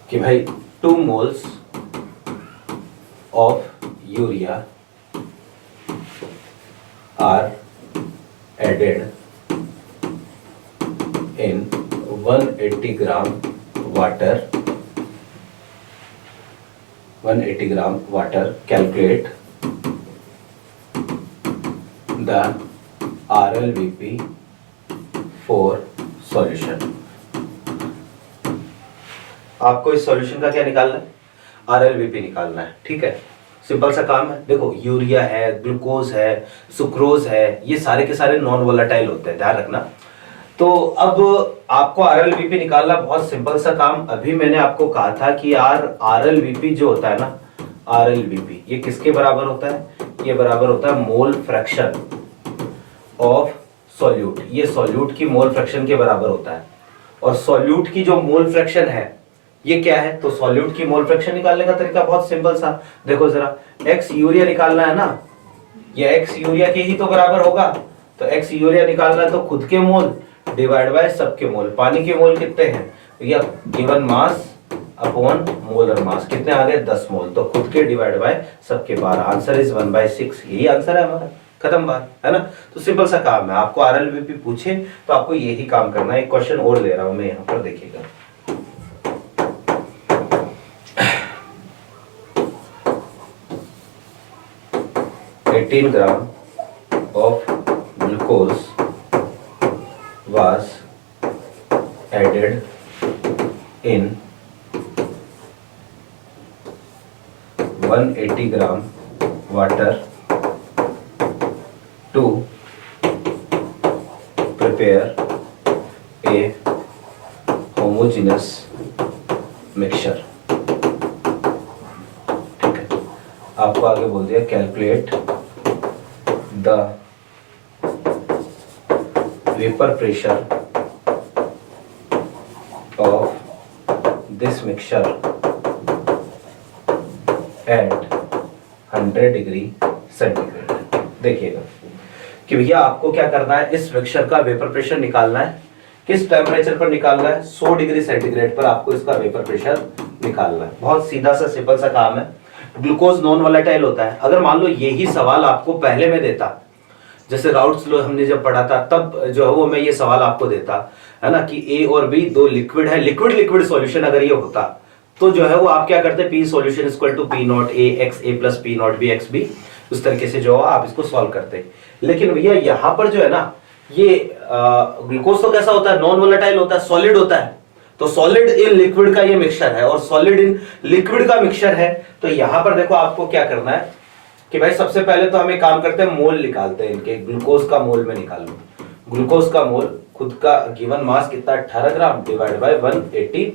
कि भाई 2 moles of urea are added in 180 gram water, 180 gram water, calculate the RLVP for solution। आपको इस सॉल्यूशन का क्या निकालना है, आरएलवीपी निकालना है। ठीक है, सिंपल सा काम है। देखो यूरिया है, ग्लूकोज है, सुक्रोज है, ये सारे के सारे नॉन वोलेटाइल होते हैं, ध्यान रखना। तो अब आपको आरएलवीपी निकालना बहुत सिंपल सा काम। अभी मैंने आपको कहा था कि यार आरएलवीपी जो होता है ना, आरएलवीपी ये किसके बराबर होता है, ये बराबर होता है मोल फ्रैक्शन ऑफ सॉल्यूट। ये सॉल्यूट की मोल फ्रैक्शन के बराबर होता है। और सॉल्यूट की जो मोल फ्रैक्शन है ये क्या है, तो सॉल्यूट की मोल फ्रैक्शन निकालने का तरीका बहुत सिंपल सा, देखो जरा, एक्स यूरिया निकालना है ना, ये एक्स यूरिया के ही तो बराबर होगा। तो एक्स यूरिया निकालना है तो खुद के मोल डिवाइड बाय सबके मोल। पानी के मोल कितने हैं भैया, गिवन मास अपॉन मोलर मास, कितने आ गए 10 मोल, तो खुद के डिवाइड बाय सबके 12। आंसर इज 1/6, यही आंसर है हमारा, खत्म बात है ना। तो सिंपल सा काम है, आपको आरएलवीपी पूछे तो आपको यही काम करना है। एक क्वेश्चन और ले रहा हूं मैं यहाँ पर, देखिएगा। 18 gram of glucose was added in 180 gram water to prepare a homogeneous mixture। ठीक है, आपको आगे बोल दिया calculate the vapour pressure of this mixture eight 100 degree centigrade. देखिएगा कि भैया आपको क्या करना है, इस मिक्सचर का वेपर प्रेशर निकालना है। किस टेम्परेचर पर निकालना है? 100 डिग्री सेंटीग्रेड पर आपको इसका वेपर प्रेशर निकालना है। बहुत सीधा सा सिंपल सा काम है। ग्लूकोज नॉन वोलेटाइल होता है। अगर मान लो यही सवाल आपको पहले में देता, जैसे राउट्स लो हमने जब पढ़ा था, तब जो है वो मैं ये सवाल आपको देता है ना कि ए और बी दो लिक्विड है, लिक्विड लिक्विड सॉल्यूशन अगर ये होता तो जो है वो आप क्या करते, P solution equal to P not A X A plus P not B X B, उस तरीके से जो है आप इसको सॉल्व करते। लेकिन भैया यहाँ पर जो है ना, ये ग्लूकोज तो कैसा होता है, नॉन वोलेटाइल होता है, सॉलिड होता है। तो सॉलिड इन लिक्विड का ये मिक्सचर है और सॉलिड इन लिक्विड का मिक्सचर है। तो यहां पर देखो आपको क्या करना है कि भाई सबसे पहले तो हम एक काम करते हैं, मोल निकालते हैं इनके। ग्लूकोज का मोल में निकाल लो। ग्लूकोज का मोल खुद का गिवन मास कितना, 18 ग्राम डिवाइड बाय 180,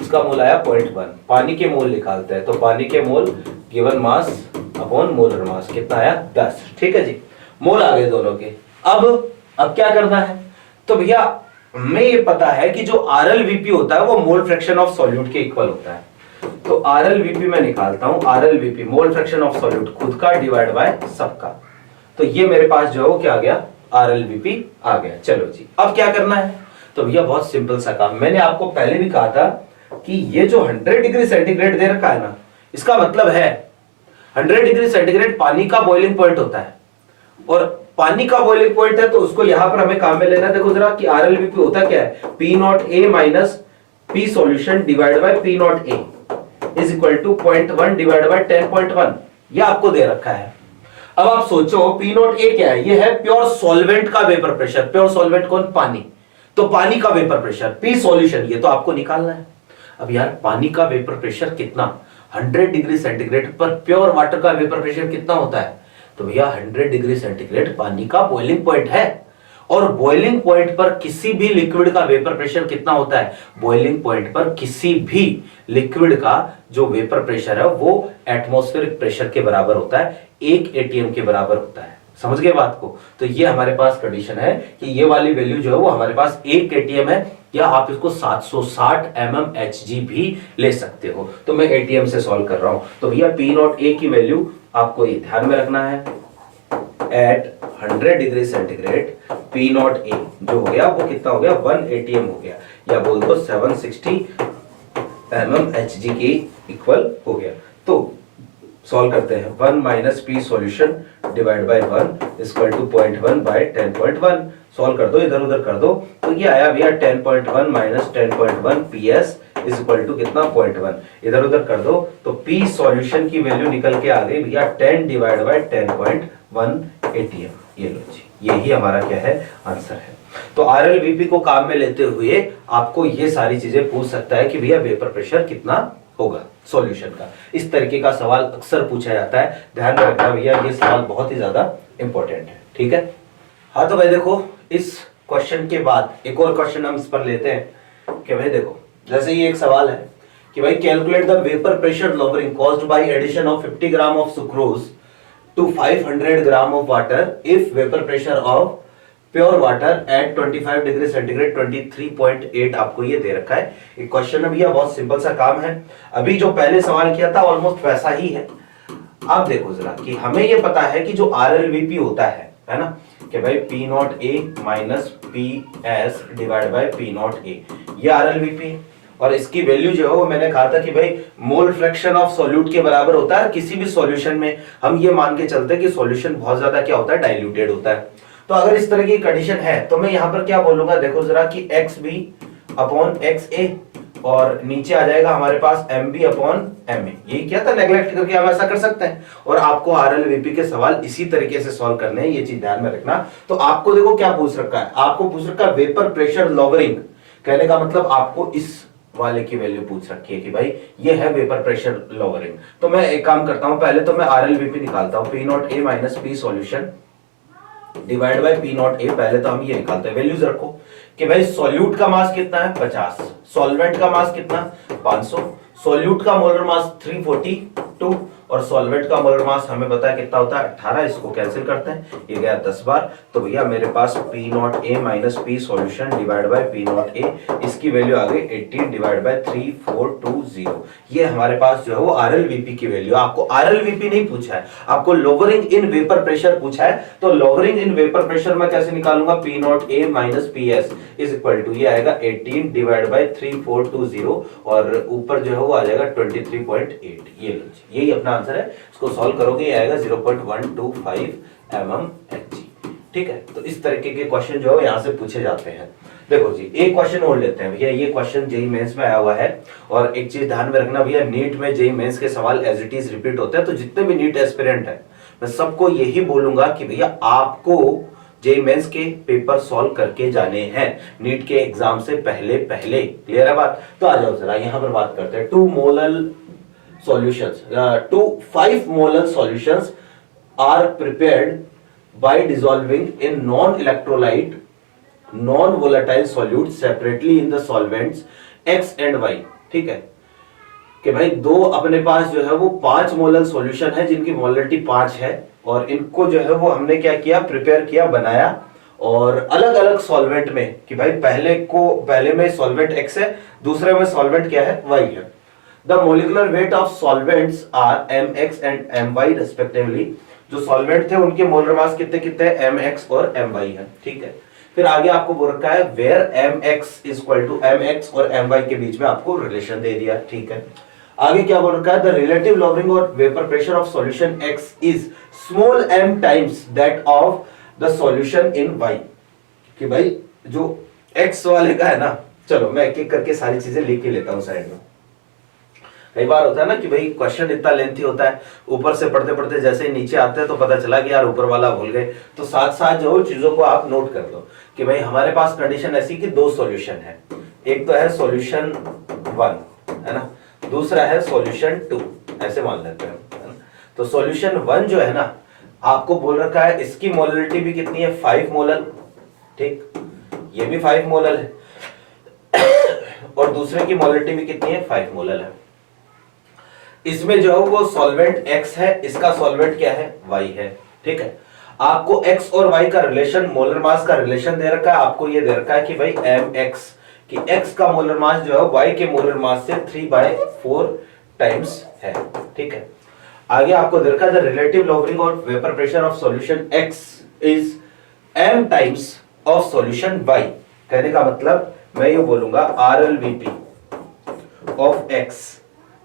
इसका मोल आया 0.1। पानी के मोल निकालते हैं, तो पानी के mole given mass upon molar mass कितना आया, 10। ठीक है जी, मोल आ गए दोनों के। अब क्या करना है, तो भैया हमें ये पता है कि जो RLVP होता है वो मोल फ्रैक्शन ऑफ सॉल्यूट के इक्वल होता है। तो RLVP मैं निकालता हूं, RLVP mole fraction of solute खुद का डिवाइड बाय सबका। तो ये मेरे पास जो है वो क्या आ गया, RLVP आ गया। चलो जी, अब क्या करना है, तो भैया बहुत सिंपल सा काम। मैंने आपको पहले भी कहा था कि ये जो 100 डिग्री सेंटीग्रेड दे रखा है ना, इसका मतलब है 100 डिग्री सेंटीग्रेड पानी का बॉइलिंग पॉइंट होता है, और पानी का बॉइलिंग पॉइंट है तो उसको यहां पर हमें काम में लेना है। देखो जरा कि RLVP होता क्या है, P not A minus P solution divide by P not A is equal to 0.1 divide by 10.1। ये आपको दे रखा है। अब आप सोचो P नॉट ए क्या है, ये है प्योर सॉल्वेंट का वेपर प्रेशर। प्योर सॉल्वेंट कौन, पानी। तो पानी का वेपर प्रेशर, P सॉल्यूशन, ये तो आपको निकालना है। अब यार पानी का वेपर प्रेशर कितना, 100 डिग्री सेंटीग्रेड पर प्योर वाटर का वेपर प्रेशर कितना होता है, तो भैया 100 डिग्री सेंटीग्रेड पानी का बॉइलिंग पॉइंट है। और बॉइलिंग पॉइंट पर किसी भी लिक्विड का वेपर प्रेशर कितना होता है, बॉइलिंग पॉइंट पर किसी भी लिक्विड का जो वेपर प्रेशर है वो एटमॉस्फेरिक प्रेशर के बराबर होता है, 1 ATM के बराबर होता है। समझ गए बात को। तो ये हमारे पास कंडीशन है कि ये वाली वैल्यू जो है वो हमारे पास 1 ATM है, या आप इसको 760 mmHg भी ले सकते हो। तो मैं ATM से सॉल्व कर रहा हूं। तो भैया P नॉट ए की वैल्यू आपको ये ध्यान में रखना है, at 100 degree centigrade P not A जो हो गया वो कितना हो गया, 1 ATM हो गया, या बोल दो 760 mmHg के इक्वल हो गया। तो सॉल्व करते हैं, 1 minus P solution divide by 1 equal to 0.1 by 10.1। Solve कर दो, इधर उधर कर दो, तो ये आया भैया 10.1 minus 10.1 PS is equal to कितना, 0.1। इधर उधर कर दो तो पी सॉल्यूशन की वैल्यू निकल के आ गई भैया 10 डिवाइड बाय 10.1 ATM। ये लो जी, यही हमारा क्या है, आंसर है। तो RLVP को काम में लेते हुए आपको ये सारी चीजें पूछ सकता है कि भैया वेपर प्रेशर कितना होगा सॉल्यूशन का। इस तरीके का सवाल अक्सर पूछा जाता है, ध्यान में रखना भैया, ये सवाल बहुत ही ज्यादा इंपॉर्टेंट है। ठीक है, हाँ तो भाई देखो इस क्वेश्चन के बाद एक और क्वेश्चन हम इस पर लेते हैं कि भाई देखो, जैसे ये एक सवाल है कि भाई calculate the vapour pressure lowering caused by addition of 50 gram of sucrose to 500 gram of water if vapour pressure of pure water at 25 degree centigrade 23.8 आपको ये दे रखा है। एक क्वेश्चन है भैया, बहुत सिंपल सा काम है। अभी जो पहले सवाल किया था ऑलमोस्ट वैसा ही है। अब देखो जरा कि हमें ये पता है कि जो RLVP होता है ना, कि भाई P not A minus PS divide by P not A, ये RLVP है। और इसकी वैल्यू जो है वो मैंने कहा था कि भाई मोल फ्रैक्शन ऑफ सॉल्यूट के बराबर होता है। किसी भी सॉल्यूशन में हम ये मान के चलते हैं कि सॉल्यूशन बहुत ज्यादा क्या होता है, डाइल्यूटेड होता है। तो अगर इस तरह की कंडीशन है तो मैं यहां पर क्या बोलूंगा, देखो जरा कि XB अपॉन XA और नीचे आ जाएगा हमारे पास MB अपॉन MA। ये क्या था, नेग्लेक्ट करके हम ऐसा कर सकते हैं। और आपको RLVP के सवाल इसी तरीके से सॉल्व करने हैं, ये चीज ध्यान में रखना। तो आपको देखो क्या पूछ रखा है, आपको पूछ रखा है वेपर प्रेशर लॉवरिंग। कहने का मतलब आपको इस वाले की वैल्यू पूछ रखी है कि भाई ये है वेपर प्रेशर लॉवरिंग। तो मैं एक काम करता हूं, पहले तो मैं RLVP निकालता हूं, P not A minus P solution divide by P not ए। पहले तो हम ये निकालते हैं, वैल्यूज रखो कि भाई सॉल्यूट का मास कितना है 50, सॉल्वेंट का मास कितना 500, सॉल्यूट का मोलर मास 342 और सॉल्वेंट का मोलर मास हमें पता है कितना होता है 18, इसको कैंसिल करते हैं, ये गया 10 बार, तो भैया मेरे पास P not A minus P solution divide by P not ए, इसकी वैल्यू आ गई 18 डिवाइड बाय 3420। ये हमारे पास जो है वो RLVP की वैल्यू, आपको RLVP नहीं पूछा है, आपको लोअरिंग इन वेपर प्रेशर पूछा है, तो लोअरिंग इन वेपर प्रेशर मैं कैसे निकालूंगा, P not A minus P S is equal to, ये आएगा 18 डिवाइड बाय 3420 और ऊपर जो है वो आ जाएगा 23.8, ये लीजिए यही अपना आंसर है, इसको सॉल्व करोगे ये आएगा 0.125 mmHg। ठीक है, तो इस तरीके के क्वेश्चन जो है यहाँ से पूछे जाते हैं। देखो जी एक क्वेश्चन और लेते हैं भैया, ये क्वेश्चन जेईई मेंस में आया हुआ है, और एक चीज ध्यान में रखना भैया, नीट में जेईई मेंस के सवाल एज इट इज रिपीट होते हैं, तो जितने भी नीट एस्पिरेंट है मैं सबको यही बोलूंगा कि भैया आपको जेईई मेंस के पेपर सॉल्व करके जाने हैं नीट के एग्जाम से पहले पहले, क्लियर है बात। तो आ जाओ जरा यहाँ पर बात करते हैं, 2 molal solutions, 5 molar solutions are prepared by dissolving in non-electrolyte non-volatile solutes separately in the solvents X and Y। ठीक है कि भाई दो अपने पास जो है वो 5 मोलर सॉल्यूशन है जिनकी मोलरिटी 5 है, और इनको जो है वो हमने क्या किया, प्रिपेयर किया, बनाया, और अलग अलग सॉल्वेंट में, कि भाई पहले में सॉल्वेंट X है, दूसरे में सॉल्वेंट क्या है Y है। The molecular weight of solvents are mx and my respectively। जो सॉल्वेंट थे उनके मोलर मास कितने कितने mx और my है। ठीक है, फिर आगे आपको बोल रखा है where mx is equal to mx और my के बीच में आपको रिलेशन दे दिया। ठीक है, आगे क्या बोल रखा है, the relative lowering or vapor pressure of solution x is small m times that of the solution in y। कि भाई जो x वाले का है ना, चलो मैं एक एक करके सारी चीजें लिख के लेता हूं साइड में। कई बार होता है ना कि भाई क्वेश्चन इतना लेंथी होता है, ऊपर से पढ़ते पढ़ते जैसे ही नीचे आते हैं तो पता चला कि यार ऊपर वाला भूल गए, तो साथ साथ जो चीजों को आप नोट कर दो कि भाई हमारे पास कंडीशन ऐसी कि 2 सॉल्यूशन है, एक तो है सॉल्यूशन 1 है ना, दूसरा है सॉल्यूशन 2, ऐसे मान लेते हैं, है ना। तो सॉल्यूशन 1 जो है ना, आपको बोल रखा है इसकी मोलरिटी भी कितनी है 5 मोलर, ठीक, ये भी 5 मोलर है और दूसरे की मोलरिटी भी कितनी है 5 मोलर है। इसमें जो है वो सॉल्वेंट X है, इसका सॉल्वेंट क्या है Y है। ठीक है, आपको X और Y का रिलेशन, मोलर मास का रिलेशन दे रखा है, आपको ये दे रखा है कि भाई mx कि X का मोलर मास जो है Y के मोलर मास से 3/4 टाइम्स है। ठीक है, आगे आपको दे रखा है द रिलेटिव लॉवरिंग और vapour pressure of solution X is m times of solution Y। कहने का मतलब मैं ये बोलूंगा RLVP of X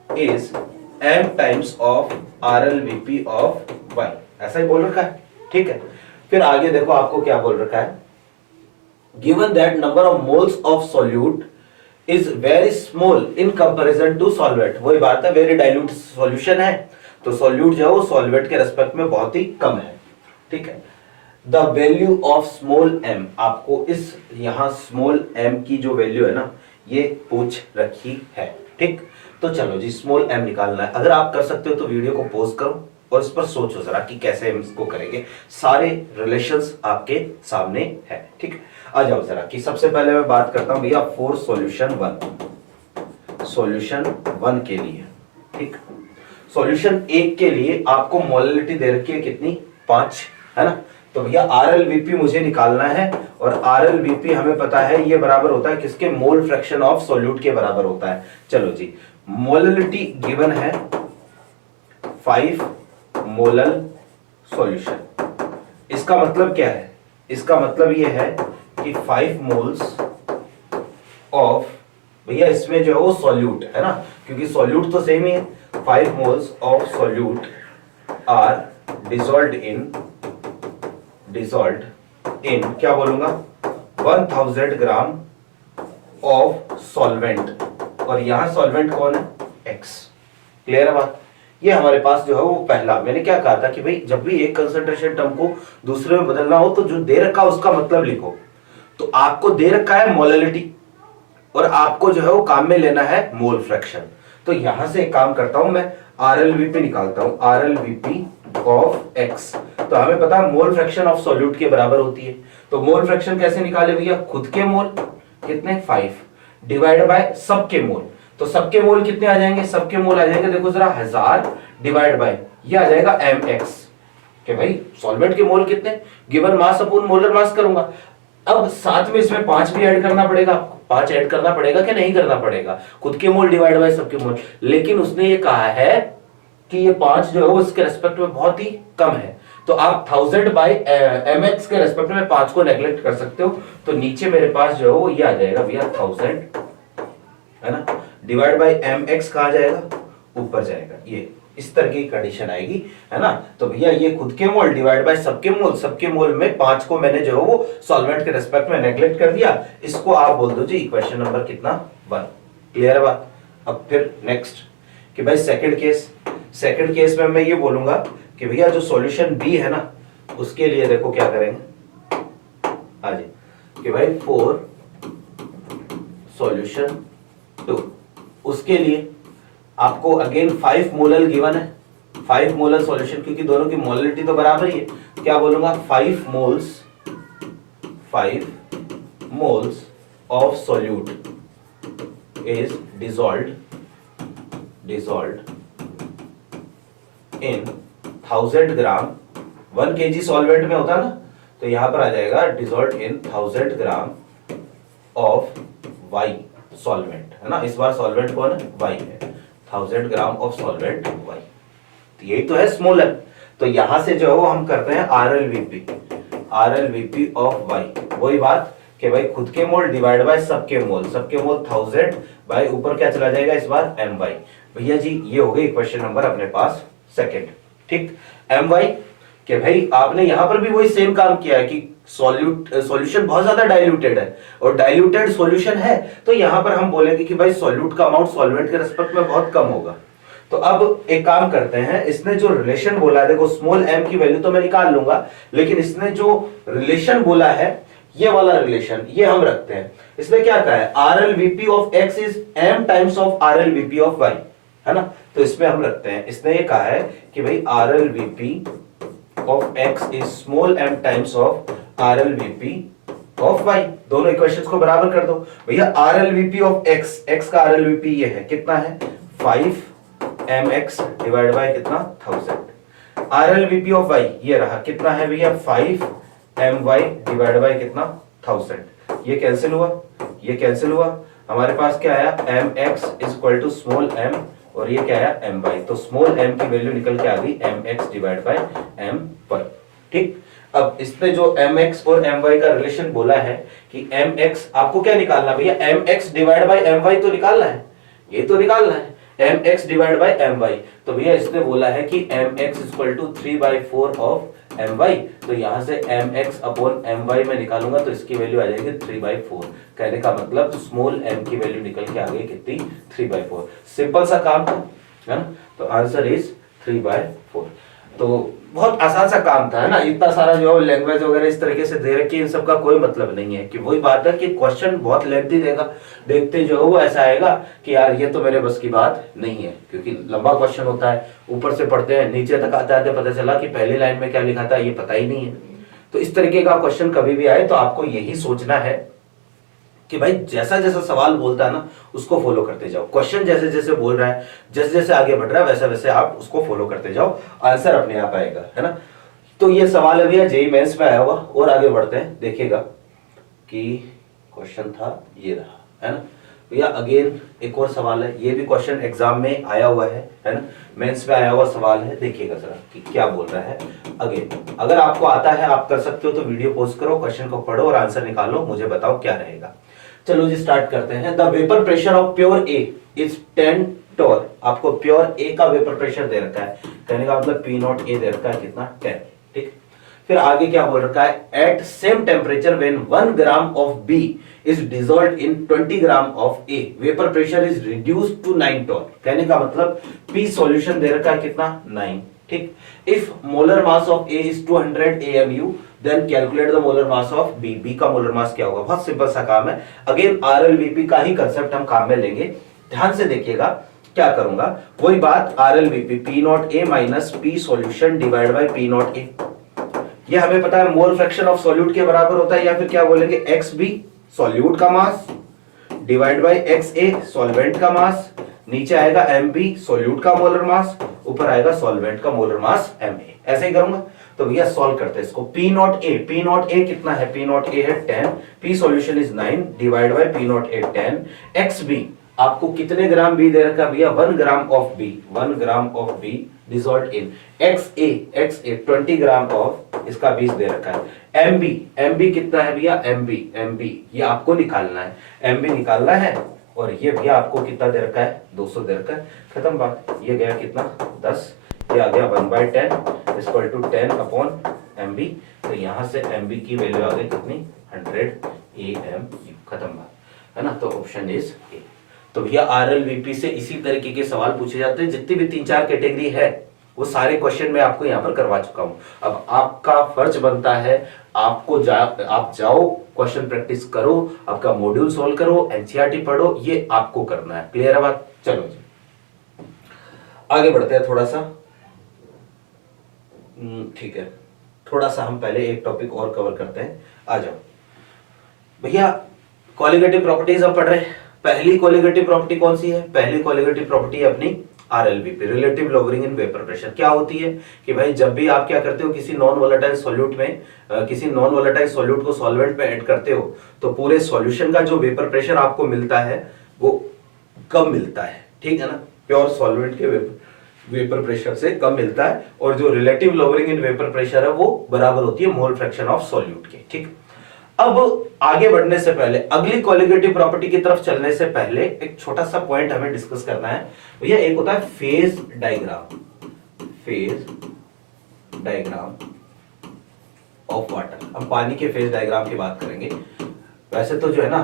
is m times of RLVP of y, ऐसा ही बोल रखा है। ठीक है, फिर आगे देखो आपको क्या बोल रखा है, given that number of moles of solute is very small in comparison to solvent. वही बात है, वेरी डाइल्यूट सॉल्यूशन है तो सॉल्यूट जो है वो सॉल्वेंट के रेस्पेक्ट में बहुत ही कम है। ठीक है, the value of small m, आपको इस यहां स्मॉल m की जो वैल्यू है ना ये पूछ रखी है। ठीक, तो चलो जी स्मॉल m निकालना है। अगर आप कर सकते हो तो वीडियो को पॉज करो और इस पर सोचो जरा कि कैसे हम इसको करेंगे, सारे रिलेशंस आपके सामने है। ठीक, आ जाओ जरा कि सबसे पहले मैं बात करता हूं भैया फॉर सॉल्यूशन 1 के लिए। ठीक, सॉल्यूशन 1 के लिए आपको मोलरिटी दे रखी है कितनी 5 है ना, तो भैया RLVP मुझे निकालना है, और RLVP हमें पता है ये बराबर होता है किसके, मोल फ्रैक्शन ऑफ सॉल्यूट के बराबर होता है। चलो जी, मोलरिटी गिवन है 5 मोलर सॉल्यूशन। इसका मतलब क्या है, इसका मतलब ये है कि 5 मोल्स ऑफ, भैया इसमें जो है वो सॉल्यूट है ना, क्योंकि सॉल्यूट तो सेम ही है, 5 moles of solute are dissolved in क्या बोलूंगा 1000 ग्राम ऑफ सॉल्वेंट, और यहां सॉल्वेंट कौन है X। क्लियर है बात, ये हमारे पास जो है वो पहला, मैंने क्या कहा था कि भाई जब भी एक कंसंट्रेशन टर्म को दूसरे में बदलना हो तो जो दे रखा उसका मतलब लिखो। तो आपको दे रखा है मोलरिटी और आपको जो है वो काम में लेना है मोल फ्रैक्शन। तो यहां से एक काम करता हूं मैं, RLVP निकालता हूं, RLVP ऑफ X। तो हमें पता है मोल फ्रैक्शन ऑफ सॉल्यूट के बराबर होती है। तो मोल फ्रैक्शन कैसे निकाले भैया, खुद के मोल कितने 5 डिवाइड बाय सबके मोल। तो सबके मोल कितने आ जाएंगे, सबके मोल आ जाएंगे देखो जरा 1000 डिवाइड बाय ये आ जाएगा mx कि भाई सॉल्वेंट के मोल कितने, गिवन मास अपॉन मोलर मास करूंगा। अब साथ में इसमें 5 भी ऐड करना पड़ेगा, 5 ऐड करना पड़ेगा कि नहीं करना पड़ेगा, खुद के मोल डिवाइड बाय सबके मोल। लेकिन उसने ये कहा है कि ये 5 जो है वो इसके रेस्पेक्ट में बहुत ही कम है, तो आप 1000 बाय mx के रेस्पेक्ट में 5 को नेग्लेक्ट कर सकते हो। तो नीचे मेरे पास जो है वो ये आ जाएगा भैया 1000 है ना, डिवाइड बाय mx कहा जाएगा, ऊपर जाएगा, ये इस तरह की कंडीशन आएगी है ना। तो भैया ये खुद के मोल डिवाइड बाय सबके मोल में 5 को मैंने जो है वो सॉल्वेंट के रेस्पेक्ट में नेग्लेक्ट कर दिया। इसको आप बोल दो जी इक्वेशन नंबर कितना 1। क्लियर है बात। अब फिर नेक्स्ट कि भाई सेकंड केस में मैं ये बोलूंगा कि भैया जो सॉल्यूशन बी है ना उसके लिए देखो क्या करेंगे, हाँ जी, कि भाई फॉर सॉल्यूशन 2 उसके लिए आपको अगेन 5 मोलर गिवन है, 5 मोलर सॉल्यूशन, क्योंकि दोनों की मोलरिटी तो बराबर ही है। क्या बोलूंगा 5 moles of solute is dissolved in 1000 gram 1 kg solvent में होता ना, तो यहां पर आ जाएगा dissolved in 1000 gram of Y solvent है ना। इस बार सॉल्वेंट कौन है, वाई है, 1000 ग्राम ऑफ सॉल्वेंट वाई, तो यही तो है स्मॉल एम। तो यहां से जो है वो हम करते हैं आरएलवीपी ऑफ वाई, वही बात कि भाई खुद के मोल डिवाइड बाय सबके मोल 1000 बाय ऊपर क्या चला जाएगा इस बार एम वाई। भैया जी ये हो गई क्वेश्चन नंबर अपने पास सेकंड, ठीक। एम वाई कि भाई आपने यहां पर भी वही सेम काम किया है कि सॉल्यूशन बहुत ज्यादा डाइल्यूटेड है और डाइल्यूटेड सॉल्यूशन है, तो यहां पर हम बोलेंगे कि भाई सॉल्यूट का अमाउंट सॉल्वेंट के रिस्पेक्ट में बहुत कम होगा। तो अब एक काम करते हैं, इसने जो रिलेशन बोला है देखो स्मॉल m की वैल्यू तो मैं निकाल लूंगा, लेकिन इसने जो रिलेशन बोला है ये वाला रिलेशन ये हम रखते हैं। इसने क्या कहा है RLVP of x is m times of RLVP of y है ना, तो इसमें हम रखते हैं। इसने ये कहा है कि भाई RLVP of x is small m times of RLVP of y, दोनों इक्वेशंस को बराबर कर दो। भैया RLVP ऑफ x का RLVP ये है कितना है 5mx डिवाइड बाय कितना 1000। RLVP ऑफ y ये रहा कितना है भैया 5my डिवाइड बाय कितना 1000। ये कैंसिल हुआ, हमारे पास क्या आया mx is equal to small m और ये क्या आया my, तो स्मॉल m की वैल्यू निकल के आ गई mx डिवाइड बाय m पर, ठीक। अब इसने जो mx और my का रिलेशन बोला है कि mx आपको क्या निकालना भैया mx डिवाइड बाय my तो निकालना है, ये तो निकालना है mx डिवाइड बाय my। तो भैया इसने बोला है कि mx equal to 3/4 of my, तो यहां से mx अपॉन my में निकालूंगा तो इसकी वैल्यू आ जाएगी 3/4। कहने का मतलब स्मॉल m की वैल्यू निकल के आ गई कितनी 3/4। सिंपल सा काम था है ना, तो आंसर इज 3/4। तो बहुत आसान सा काम था है ना, इतना सारा जो लैंग्वेज वगैरह इस तरीके से दे रखी है इन सब का कोई मतलब नहीं है। कि वही बात है कि क्वेश्चन बहुत लेंथी देगा, देखते जो वो ऐसा आएगा कि यार ये तो मेरे बस की बात नहीं है, क्योंकि लंबा क्वेश्चन होता है, ऊपर से पढ़ते हैं नीचे तक आते आते पता चला कि पहली लाइन में क्या लिखा था ये पता ही नहीं है। तो इस तरीके का क्वेश्चन कभी भी आए तो आपको यही सोचना है कि भाई जैसा जैसा सवाल बोलता है ना उसको फॉलो करते जाओ, क्वेश्चन जैसे जैसे बोल रहा है जैसे जैसे आगे बढ़ रहा है वैसे वैसे आप उसको फॉलो करते जाओ, आंसर अपने आप आएगा है ना। तो ये सवाल अभी जेईई मेंस में आया हुआ, और आगे बढ़ते हैं देखिएगा कि क्वेश्चन था ये रहा है ना भैया। अगेन एक और सवाल है, ये भी क्वेश्चन एग्जाम में आया हुआ है ना, मेंस में आया हुआ सवाल है, देखिएगा जरा कि क्या बोल रहा है। अगेन अगर आपको आता है आप कर सकते हो तो वीडियो पॉज करो, क्वेश्चन को पढ़ो और आंसर निकालो, मुझे बताओ क्या रहेगा। चलो जी स्टार्ट करते हैं। The vapour pressure of pure A is 10 टोर, आपको प्योर ए का वेपर प्रेशर दे रखा है, कहने का मतलब पी नॉट ए दे रखा है कितना 10, ठीक। फिर आगे क्या बोल रखा है at same temperature when 1 gram of B is dissolved in 20 gram of A vapour pressure is reduced to 9 torr, कहने का मतलब पी सॉल्यूशन दे रखा है कितना 9, ठीक। If molar mass of A is 200 AMU then calculate the molar mass of B, B का molar mass क्या होगा, बहुत सिंपल सा काम है। अगेन RLVP का ही कंसेप्ट हम काम में लेंगे, ध्यान से देखिएगा क्या करूंगा, वही बात RLVP P not A minus P solution divide by P not A, ये हमें पता है मोल फ्रैक्शन ऑफ सॉल्यूट के बराबर होता है, या फिर क्या बोलेंगे XB सॉल्यूट का mass divide by XA solvent का मास, नीचे आएगा MB सॉल्यूट का मोलर मास, ऊपर आएगा सॉल्वेंट का मोलर मास MA। ऐसे ही करूंगा तो भैया सॉल्व करते हैं इसको। P नॉट ए कितना है, P नॉट ए है 10, P solution is 9 divide by P not A 10, XB आपको कितने ग्राम बी दे रखा है भैया, 1 gram of B, 1 gram of B dissolved in XA 20 gram of इसका बीज दे रखा है। MB कितना है भैया, MB ये आपको निकालना है, MB निकालना है, और ये भैया आपको कितना दे रखा है, 200 दे रखा है। खत्म बात, ये गया कितना 10, ये आ गया 1/10 इक्वल टू 10 अपॉन MB। तो यहां से MB की वैल्यू आ गई कितनी, 100 AM। खत्म बात है ना, तो ऑप्शन इज ए। तो भैया RLVP से इसी तरीके के सवाल पूछे जाते हैं, जितनी भी 3-4 कैटेगरी है वो सारे क्वेश्चन मैं आपको यहाँ पर करवा चुका हूं। अब आपका फर्ज बनता है आपको आप जाओ क्वेश्चन प्रैक्टिस करो, आपका मॉड्यूल सोल्व करो, NCERT पढ़ो, ये आपको करना है। क्लियर है बात? चलो जी आगे बढ़ते हैं थोड़ा सा। ठीक है, थोड़ा सा हम पहले एक टॉपिक और कवर करते हैं। आ जाओ भैया, कोलिगेटिव प्रॉपर्टीज हम पढ़ रहे हैं। पहली कोलिगेटिव प्रॉपर्टी कौन सी है? पहली कोलिगेटिव प्रॉपर्टी है अपनी RLVP, relative lowering in vapour pressure. क्या होती है कि भाई जब भी आप क्या करते हो, किसी नॉन वोलेटाइल सॉल्यूट में किसी नॉन वोलेटाइल सॉल्यूट को सॉल्वेंट में ऐड करते हो, तो पूरे सॉल्यूशन का जो वेपर प्रेशर आपको मिलता है वो कम मिलता है, ठीक है ना, प्योर सॉल्वेंट के वेपर प्रेशर से कम मिलता है, और जो relative lowering in vapour pressure है वो बराबर होती है मोल फ्रैक्शन ऑफ सॉल्यूट के। ठीक, अब आगे बढ़ने से पहले, अगली कोलिगेटिव प्रॉपर्टी की तरफ चलने से पहले एक छोटा सा पॉइंट हमें डिस्कस करना है भैया। एक होता है phase diagram, phase diagram of water. हम पानी के फेज डायग्राम की बात करेंगे। वैसे तो जो है ना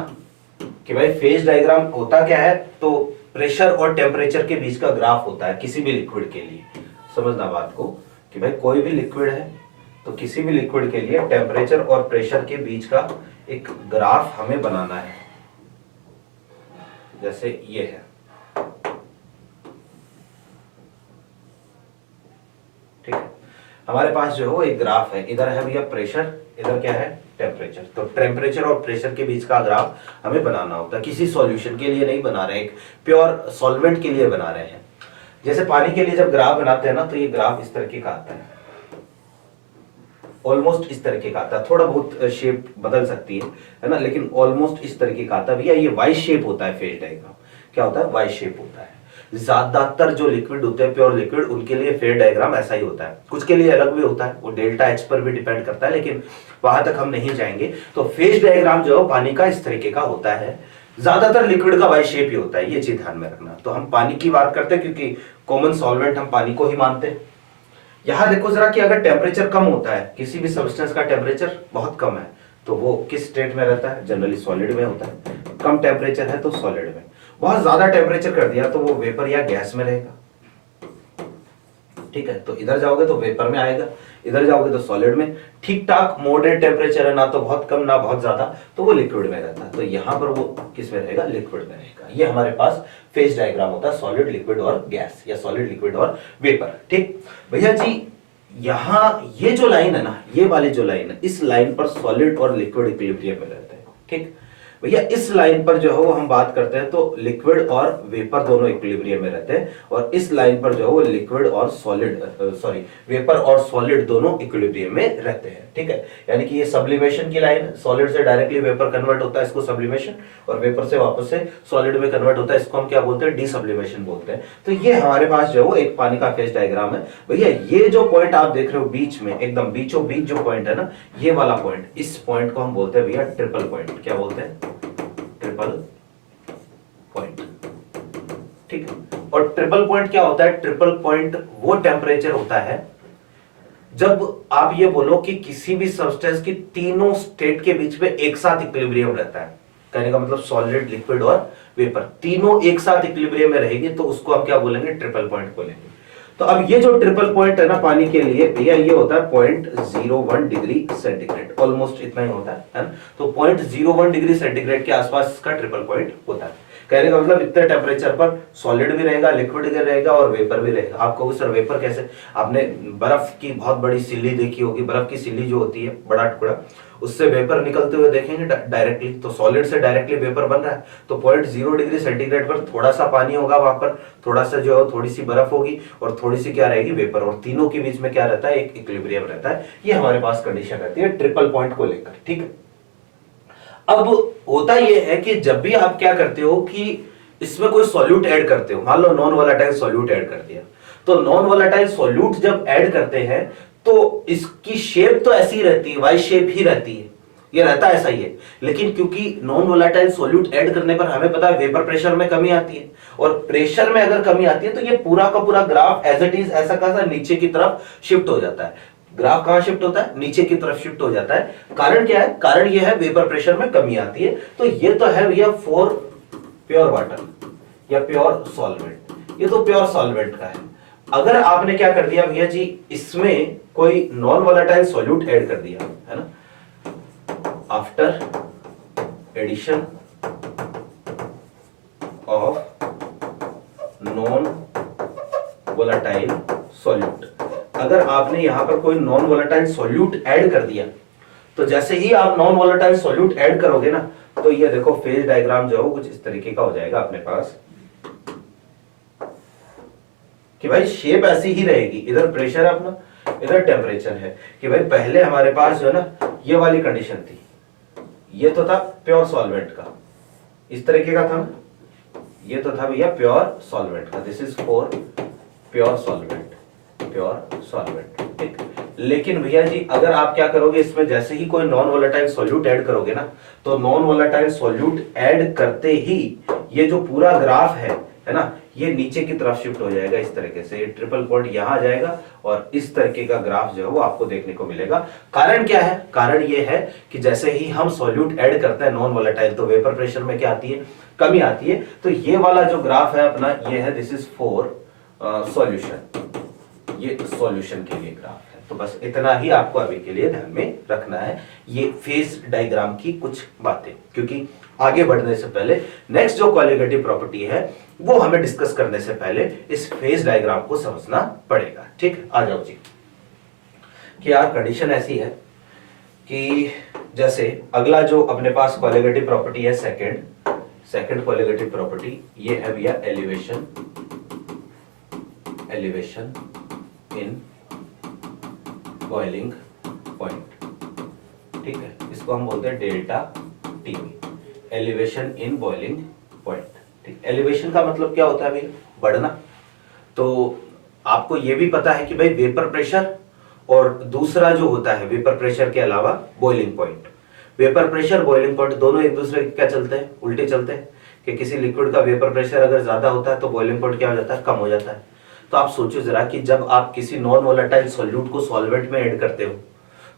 कि भाई फेज डायग्राम होता क्या है, तो प्रेशर और टेम्परेचर के बीच का ग्राफ होता है किसी भी लिक्विड के लिए। समझना बात को कि भाई कोई भी लिक्विड है तो किसी भी लिक्विड के लिए टेम्परेचर और प्रेशर के बीच का एक ग्राफ हमें बनाना है। जैसे ये है, ठीक है, हमारे पास जो है वो एक ग्राफ है। इधर है भैया प्रेशर, इधर क्या है टेम्परेचर। तो टेम्परेचर और प्रेशर के बीच का ग्राफ हमें बनाना होता है। किसी सॉल्यूशन के लिए नहीं बना रहे, एक प्योर सॉल्वेंट के लिए बना रहे हैं। जैसे पानी के लिए जब ग्राफ बनाते हैं ना, तो ये ग्राफ इस तरीके का आता है, ऑलमोस्ट इस तरीके का आता है। थोड़ा बहुत शेप बदल सकती है ना, लेकिन ऑलमोस्ट इस तरीके का आता है भैया। ये वाई शेप होता है फेज डायग्राम। क्या होता है? वाई शेप होता है। ज्यादातर जो लिक्विड होते हैं प्योर लिक्विड, उनके लिए फेज डायग्राम ऐसा ही होता है। कुछ के लिए अलग भी होता है, वो डेल्टा एच पर भी डिपेंड करता है, लेकिन वहां तक हम नहीं जाएंगे। तो फेज डायग्राम जो है पानी का इस तरीके का होता है। ज्यादातर लिक्विड का वाई शेप ही होता है, ये चीज ध्यान में रखना। तो हम पानी की बात करते हैं क्योंकि कॉमन सॉल्वेंट हम पानी को ही मानते हैं। यहां देखो जरा कि अगर टेम्परेचर कम होता है, किसी भी सब्सटेंस का टेम्परेचर बहुत कम है, तो वो किस स्टेट में रहता है? जनरली सॉलिड में होता है। कम टेम्परेचर है तो सॉलिड में। बहुत ज्यादा टेम्परेचर कर दिया तो वो वेपर या गैस में रहेगा। ठीक है, तो इधर जाओगे तो वेपर में आएगा, इधर जाओगे तो सॉलिड में। ठीक ठाक मॉडरेट टेम्परेचर है, ना तो बहुत कम ना बहुत ज्यादा, तो वो लिक्विड में रहता है। तो यहां पर वो किस में रहेगा? लिक्विड में रहेगा। ये हमारे पास फेज डायग्राम होता है, सॉलिड लिक्विड और गैस, या सॉलिड लिक्विड और वेपर। ठीक भैया जी, यहां ये जो लाइन है ना, ये वाली जो लाइन है, इस लाइन पर सॉलिड और लिक्विड इक्विलिब्रियम में रहते हैं। ठीक भैया, इस लाइन पर जो है वो हम बात करते हैं तो लिक्विड और वेपर दोनों इक्विलिब्रियम में रहते हैं, और इस लाइन पर जो है वो लिक्विड और सॉलिड वेपर और सॉलिड दोनों इक्विलिब्रियम में रहते हैं। ठीक है, यानी कि ये सब्लिमेशन की लाइन, सॉलिड से डायरेक्टली वेपर कन्वर्ट होता है, इसको सब्लिमेशन, और वेपर से वापस से सॉलिड में कन्वर्ट होता है, इसको हम क्या बोलते हैं? डीसब्लिमेशन बोलते हैं। तो ये हमारे पास जो है वो एक पानी का फेज डायग्राम है। भैया ये जो पॉइंट आप देख रहे हो बीच में, एकदम बीचों बीच जो पॉइंट है ना, ये वाला पॉइंट, इस पॉइंट को हम बोलते हैं भैया ट्रिपल पॉइंट। क्या बोलते हैं? Triple point. ठीक है, और ट्रिपल पॉइंट क्या होता है? ट्रिपल पॉइंट वो टेम्परेचर होता है जब आप ये बोलो कि किसी भी सब्सटेंस की तीनों स्टेट के बीच में एक साथ इक्विलिब्रियम रहता है। कहने का मतलब सॉलिड लिक्विड और वेपर तीनों एक साथ इक्विलिब्रियम में रहेगी, तो उसको हम क्या बोलेंगे? ट्रिपल पॉइंट बोलेंगे। तो अब ये जो ट्रिपल पॉइंट है ना पानी के लिए भैया, ये होता है 0.01 डिग्री सेंटीग्रेड, ऑलमोस्ट इतना ही होता है ना। तो 0.01 डिग्री सेंटीग्रेड के आसपास इसका ट्रिपल पॉइंट होता है। कहने का मतलब इतने टेम्परेचर पर सॉलिड भी रहेगा, लिक्विड भी रहेगा और वेपर भी रहेगा। आप कहोगे सर वेपर कैसे? आपने बर्फ की बहुत बड़ी सिल्ली देखी होगी, बर्फ की सिल्ली जो होती है बड़ा टुकड़ा, उससे वेपर निकलते हुए देखेंगे डायरेक्टली, तो सॉलिड से डायरेक्टली वेपर बन रहा है। तो 0.0 डिग्री सेंटीग्रेड पर थोड़ा सा पानी होगा, वहां पर थोड़ा सा जो है थोड़ी सी बर्फ होगी और थोड़ी सी क्या रहेगी, वेपर, और तीनों के बीच में क्या रहता है, एक इक्विलिब्रियम रहता है। ये हमारे पास कंडीशन रहती है ट्रिपल पॉइंट को लेकर, ठीक है। अब होता यह है कि जब भी आप क्या करते हो कि इसमें कोई सॉल्यूट ऐड करते हो, मान लो नॉन वोलेटाइल सॉल्यूट ऐड कर दिया, तो नॉन वोलेटाइल सॉल्यूट जब ऐड करते हैं तो इसकी शेप तो ऐसी रहती है, वाई शेप ही रहती है, ये रहता ऐसा ही है। लेकिन क्योंकि नॉन वोलेटाइल सॉल्यूट ऐड करने पर हमें पता है वेपर प्रेशर में कमी आती है, और प्रेशर में अगर कमी आती है तो ये पूरा का पूरा ग्राफ एज इट इज ऐसा कैसा नीचे की तरफ शिफ्ट हो जाता है। ग्राफ कहां शिफ्ट होता है? नीचे की तरफ शिफ्ट हो जाता है। कारण क्या है? कारण यह है वेपर प्रेशर में कमी आती है। तो ये तो है भैया फॉर प्योर वाटर या प्योर सॉल्वेंट, ये तो प्योर सॉल्वेंट का है। अगर आपने क्या कर दिया भैया जी, इसमें कोई नॉन वोलेटाइल सॉल्यूट ऐड कर दिया है ना, after addition of non volatile solute, अगर आपने यहां पर कोई नॉन वोलेटाइल सॉल्यूट ऐड कर दिया, तो जैसे ही आप नॉन वोलेटाइल सॉल्यूट ऐड करोगे ना, तो ये देखो फेज डायग्राम जो है कुछ इस तरीके का हो जाएगा अपने पास, कि भाई शेप ऐसी ही रहेगी, इधर प्रेशर है अपना, इधर टेम्परेचर है, कि भाई पहले हमारे पास जो है ना ये वाली कंडीशन थी, ये तो था प्योर सॉल्वेंट का, इस तरीके का था ना, ये तो था भैया प्योर सॉल्वेंट का, this is for pure solvent, pure solvent, ठीक। लेकिन भैया जी अगर आप क्या करोगे, इसमें जैसे ही कोई नॉन वोलेटाइल सॉल्यूट ऐड करोगे ना, तो नॉन वोलेटाइल सॉल्यूट ऐड करते ही ये जो पूरा ग्राफ है ना, ये नीचे की तरफ शिफ्ट हो जाएगा इस तरीके से, ये ट्रिपल पॉइंट यहां आ जाएगा और इस तरीके का ग्राफ जो है वो आपको देखने को मिलेगा। कारण क्या है? कारण ये है कि जैसे ही हम सॉल्यूट ऐड करते हैं नॉन वोलेटाइल, तो वेपर प्रेशर में क्या आती है, कमी आती है। तो ये वाला जो ग्राफ है अपना, ये है दिस इज फॉर सॉल्यूशन, ये सॉल्यूशन के लिए ग्राफ है। तो बस इतना ही आपको अभी के लिए ध्यान में रखना है, ये फेज डायग्राम की कुछ बातें, क्योंकि आगे बढ़ने से पहले नेक्स्ट जो कोलिगेटिव प्रॉपर्टी है वो हमें डिस्कस करने से पहले इस फेज डायग्राम को समझना पड़ेगा, ठीक। आ जाओ जी, कि यार कंडीशन ऐसी है कि जैसे अगला जो अपने पास कोलिगेटिव प्रॉपर्टी है, सेकंड कोलिगेटिव प्रॉपर्टी, ये है भैया एलिवेशन इन बॉइलिंग पॉइंट, ठीक है, इसको हम बोलते हैं delta TV, elevation in boiling point, ठीक। एलिवेशन का मतलब क्या होता है भाई? बढ़ना। तो आपको यह भी पता है कि भाई वेपर प्रेशर और दूसरा जो होता है वेपर प्रेशर के अलावा boiling point, vapour pressure boiling point दोनों एक दूसरे के क्या चलते हैं, उल्टे चलते हैं, कि किसी लिक्विड का वेपर प्रेशर अगर ज्यादा होता है तो बॉइलिंग पॉइंट क्या हो जाता है, कम हो जाता है। तो आप सोचो जरा कि जब आप किसी नॉन वोलेटाइल सॉल्यूट को सॉल्वेंट में ऐड करते हो,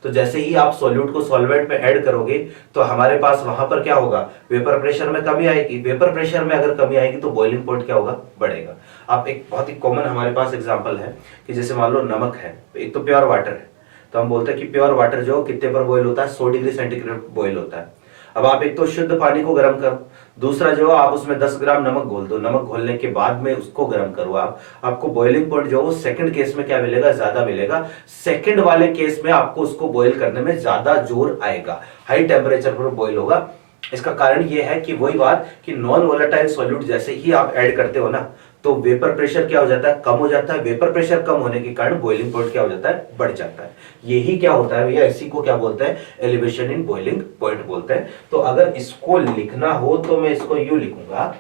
तो जैसे ही आप सॉल्यूट को सॉल्वेंट में ऐड करोगे तो हमारे पास वहां पर क्या होगा, वेपर प्रेशर में कमी आएगी। वेपर प्रेशर में अगर कमी आएगी तो बॉइलिंग पॉइंट क्या होगा, बढ़ेगा। आप एक बहुत ही कॉमन हमारे पास एग्जांपल है कि जैसे मान लो नमक है, एक तो प्योर वाटर है, तो हम बोलते हैं कि प्योर वाटर जो कितने पर बॉइल होता है, 100 डिग्री सेंटीग्रेड बॉइल होता है। अब आप एक तो शुद्ध पानी को गर्म करो, दूसरा जो आप उसमें 10 ग्राम नमक घोल दो, नमक घोलने के बाद में उसको गर्म करो आपको बॉइलिंग पॉइंट जो वो सेकंड केस में क्या मिलेगा, ज्यादा मिलेगा। सेकंड वाले केस में आपको उसको बॉईल करने में ज्यादा जोर आएगा, हाई टेम्परेचर पर बॉईल होगा। इसका कारण यह है कि वही बात कि नॉन वोलेटाइल सॉल्यूट जैसे ही आप ऐड करते हो ना, तो वेपर प्रेशर क्या हो जाता है, कम हो जाता है। वेपर प्रेशर कम होने के कारण बॉइलिंग पॉइंट क्या हो जाता है, बढ़ जाता है। यही क्या होता है भैया, इसी को क्या बोलते हैं, एलिवेशन इन बॉइलिंग पॉइंट बोलते हैं। तो अगर इसको लिखना हो तो मैं इसको यूं लिखूंगा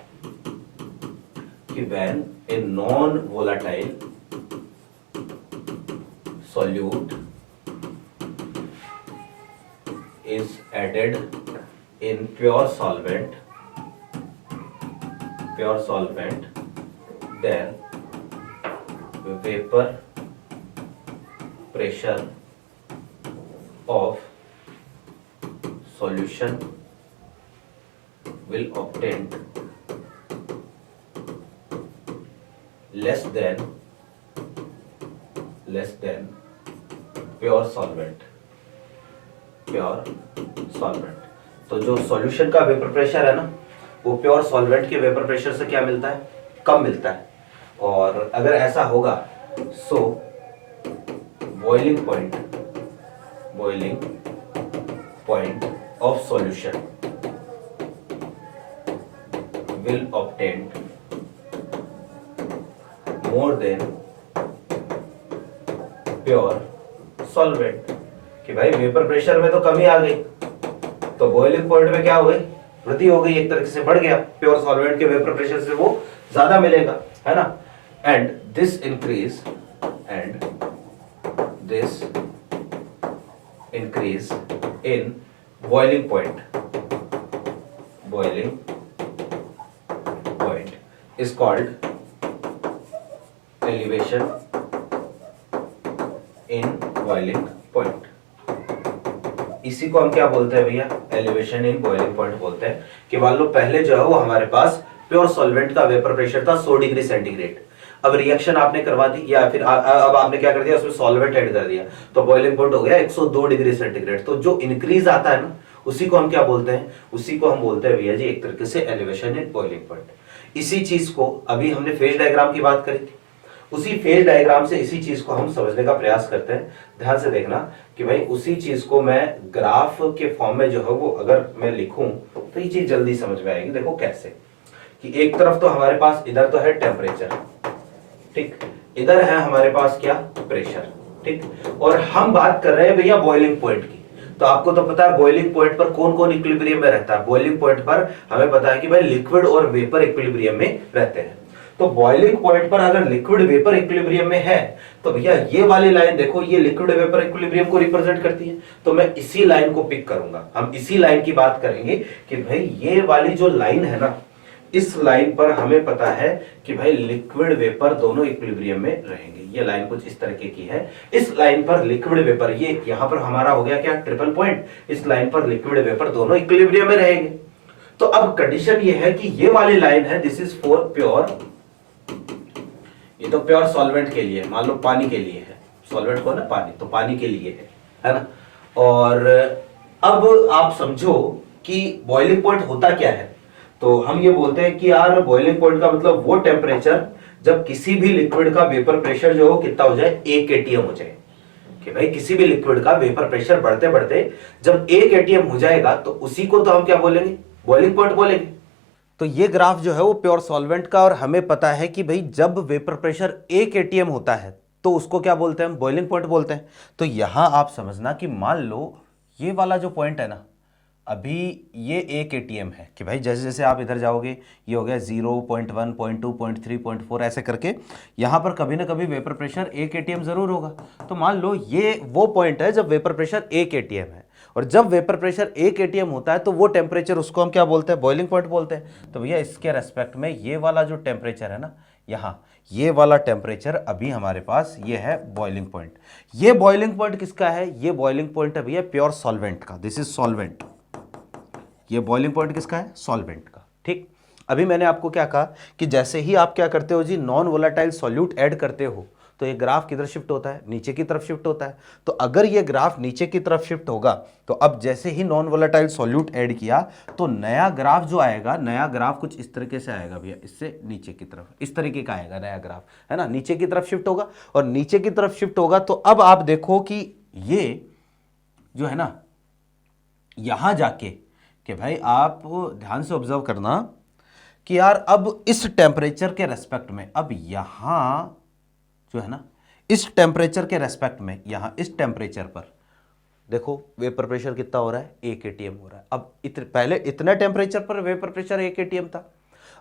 कि when a non volatile solute is added in pure solvent, then vapor pressure of solution will obtain less than pure solvent, तो जो सॉल्यूशन का वेपर प्रेशर है ना, वो प्योर सॉल्वेंट के वेपर प्रेशर से क्या मिलता है, कम मिलता है। और अगर ऐसा होगा सो boiling point of solution will obtain more than pure solvent। कि भाई वेपर प्रेशर में तो कमी आ गई, तो बॉइलिंग पॉइंट में क्या हो गई, वृद्धि हो गई, एक तरीके से बढ़ गया, प्योर सॉल्वेंट के वेपर प्रेशर से वो ज्यादा मिलेगा, है ना। And this increase in boiling point is called elevation in boiling point। इसी को हम क्या बोलते हैं भैया, एलिवेशन इन बॉइलिंग पॉइंट बोलते हैं। कि मान लो पहले जो है वो हमारे पास प्योर सॉल्वेंट का वेपर प्रेशर था 100 डिग्री सेंटीग्रेड, अब रिएक्शन आपने करवा दी या फिर अब आपने क्या कर दिया, उसमें सॉल्वेंट ऐड कर दिया, तो बॉइलिंग पॉइंट हो गया 102 डिग्री सेंटीग्रेड। तो जो इंक्रीज आता है ना, उसी को हम क्या बोलते हैं, उसी को हम बोलते हैं भैया जी एक तरीके से एलिवेशन इन बॉइलिंग पॉइंट। इसी चीज को अभी हमने फेज डायग्राम की बात करी थी, उसी फेज डायग्राम से इसी चीज को हम समझने का प्रयास करते हैं। ध्यान से देखना कि भाई उसी चीज को मैं ग्राफ के फॉर्म में जो है वो अगर मैं लिखूं तो ये चीज जल्दी समझ में आएगी। देखो कैसे, कि एक तरफ तो हमारे पास इधर तो है टेम्परेचर, ठीक, इधर है हमारे पास क्या, प्रेशर, ठीक, और हम बात कर रहे हैं भैया बॉइलिंग पॉइंट की। तो आपको तो पता है बॉइलिंग पॉइंट पर कौन कौन इक्विलिब्रियम में रहता है, बॉइलिंग पॉइंट पर हमें पता है कि भाई लिक्विड और वेपर इक्विलिब्रियम में रहते हैं। तो बॉइलिंग पॉइंट पर अगर लिक्विड वेपर इक्विलिब्रियम में है तो भैया ये वाली लाइन देखो, ये लिक्विड वेपर इक्विलिब्रियम को रिप्रेजेंट करती है, तो मैं इसी लाइन को पिक करूंगा। हम इसी लाइन की बात करेंगे कि भाई ये वाली जो लाइन है ना, इस लाइन पर हमें पता है कि भाई लिक्विड वेपर दोनों इक्विलिब्रियम में रहेंगे। ये लाइन कुछ इस तरीके की है, इस लाइन पर लिक्विड वेपर, ये यहां पर हमारा हो गया क्या, ट्रिपल पॉइंट, इस लाइन पर लिक्विड वेपर दोनों इक्विलिब्रियम में रहेंगे। तो अब कंडीशन ये है कि ये वाली लाइन है, दिस इज फॉर प्योर, ये तो प्योर सॉल्वेंट के लिए, मान लो पानी के लिए है, सॉल्वेंट को ना पानी, तो पानी के लिए है ना। और अब आप समझो कि बॉइलिंग पॉइंट होता क्या है। तो हम ये बोलते हैं कि यार बॉइलिंग पॉइंट का मतलब वो टेम्परेचर जब किसी भी लिक्विड का वेपर प्रेशर जो हो कितना हो जाए, 1 एटीएम हो जाए। कि भाई किसी भी लिक्विड का वेपर प्रेशर बढ़ते बढ़ते जब 1 एटीएम हो जाएगा तो उसी को तो हम क्या बोलेंगे, बॉइलिंग पॉइंट बोलेंगे। तो ये ग्राफ जो है वो प्योर सॉल्वेंट का, और हमें पता है कि भाई जब वेपर प्रेशर 1 एटीएम होता है तो उसको क्या बोलते हैं, हम बॉइलिंग पॉइंट बोलते हैं। तो यहां आप समझना कि मान लो ये वाला जो पॉइंट है ना, अभी ये 1 एटीएम है, कि भाई जैसे जैसे आप इधर जाओगे ये हो गया 0.1, 0.2, 0.3, 0.4 ऐसे करके यहाँ पर कभी ना कभी वेपर प्रेशर 1 एटीएम जरूर होगा। तो मान लो ये वो पॉइंट है जब वेपर प्रेशर 1 एटीएम है, और जब वेपर प्रेशर 1 एटीएम होता है तो वो टेम्परेचर उसको हम क्या बोलते हैं, बॉइलिंग पॉइंट बोलते हैं। तो भैया इसके रेस्पेक्ट में ये वाला जो टेम्परेचर है ना, यहाँ ये वाला टेम्परेचर अभी हमारे पास ये है बॉइलिंग पॉइंट। ये बॉइलिंग पॉइंट किसका है, ये बॉइलिंग पॉइंट है भैया प्योर सॉल्वेंट का, दिस इज सॉल्वेंट। ये बॉइलिंग पॉइंट किसका है, सॉल्वेंट का, ठीक। अभी मैंने आपको क्या कहा कि जैसे ही आप क्या करते हो जी, नॉन वोलेटाइल सॉल्यूट ऐड करते हो तो ये ग्राफ किधर शिफ्ट होता है, नीचे की तरफ शिफ्ट होता है। तो अगर ये ग्राफ नीचे की तरफ शिफ्ट होगा तो अब जैसे ही नॉन वोलेटाइल सॉल्यूट ऐड किया तो नया ग्राफ जो आएगा, नया ग्राफ कुछ इस तरीके से आएगा भैया, इससे नीचे की तरफ इस तरीके का आएगा नया ग्राफ, है ना, नीचे की तरफ शिफ्ट होगा। और नीचे की तरफ शिफ्ट होगा तो अब आप देखो कि ये जो है ना, यहां जाके कि भाई आप ध्यान से ऑब्जर्व करना कि यार अब इस टेम्परेचर के रेस्पेक्ट में, अब यहां जो है ना, इस टेम्परेचर के रेस्पेक्ट में, यहां इस टेम्परेचर पर देखो वेपर प्रेशर कितना हो रहा है, 1 एटीएम हो रहा है। अब पहले इतने टेम्परेचर पर वेपर प्रेशर 1 एटीएम था,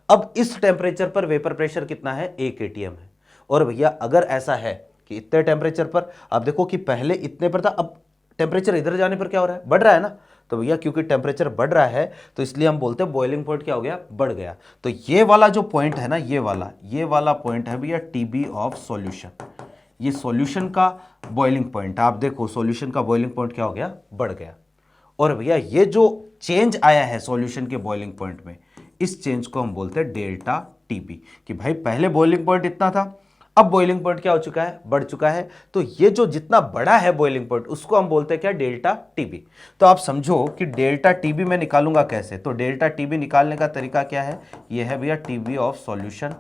अब इस टेम्परेचर पर वेपर प्रेशर कितना है, 1 एटीएम है। और भैया अगर ऐसा है कि इतने टेम्परेचर पर, आप देखो कि पहले इतने पर था, अब टेम्परेचर इधर जाने पर क्या हो रहा है, बढ़ रहा है ना। तो भैया क्योंकि टेम्परेचर बढ़ रहा है तो इसलिए हम बोलते हैं बॉइलिंग पॉइंट क्या हो गया, बढ़ गया। तो ये वाला जो पॉइंट है ना, ये वाला पॉइंट है भैया टीबी ऑफ सॉल्यूशन। ये सॉल्यूशन का बॉइलिंग पॉइंट, आप देखो सॉल्यूशन का बॉइलिंग पॉइंट क्या हो गया, बढ़ गया। और भैया ये जो चेंज आया है सॉल्यूशन के बॉइलिंग पॉइंट में, इस चेंज को हम बोलते हैं डेल्टा टीबी। कि भाई पहले बॉइलिंग पॉइंट इतना था, अब बॉइलिंग पॉइंट क्या हो चुका है, बढ़ चुका है। तो ये जो जितना बड़ा है बॉइलिंग पॉइंट उसको हम बोलते हैं क्या, डेल्टा टीबी। तो आप समझो कि डेल्टा टीबी मैं निकालूंगा कैसे, तो डेल्टा टीबी निकालने का तरीका क्या है, ये है भैया TB of solution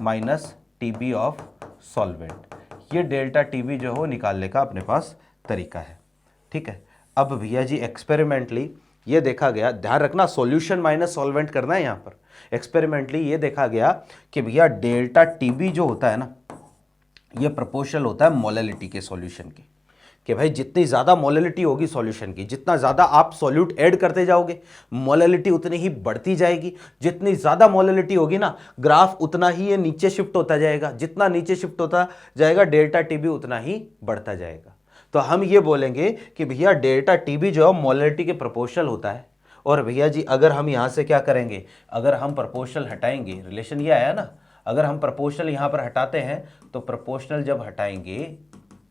minus TB of solvent. ये डेल्टा टीबी जो हो निकालने का अपने पास तरीका है, ठीक है। अब भैया जी एक्सपेरिमेंटली ये देखा गया, ध्यान रखना सॉल्यूशन माइनस सॉल्वेंट करना है यहां पर। एक्सपेरिमेंटली ये देखा गया कि भैया डेल्टा टीबी जो होता है ना, ये प्रोपोर्शनल होता है मोलैलिटी के सॉल्यूशन के, कि भाई जितनी ज़्यादा मोलैलिटी होगी सॉल्यूशन की, जितना ज़्यादा आप सॉल्यूट ऐड करते जाओगे मोलैलिटी उतनी ही बढ़ती जाएगी। जितनी ज़्यादा मोलैलिटी होगी ना, ग्राफ उतना ही ये नीचे शिफ्ट होता जाएगा, जितना नीचे शिफ्ट होता जाएगा डेल्टा टीबी उतना ही बढ़ता जाएगा। तो हम ये बोलेंगे कि भैया डेल्टा टीबी जो है मोलैलिटी के प्रोपोर्शनल होता है। और भैया जी अगर हम यहाँ से क्या करेंगे, अगर हम प्रोपोर्शनल हटाएंगे, रिलेशन ये आया ना, अगर हम प्रोपोर्शनल यहाँ पर हटाते हैं तो प्रोपोर्शनल जब हटाएंगे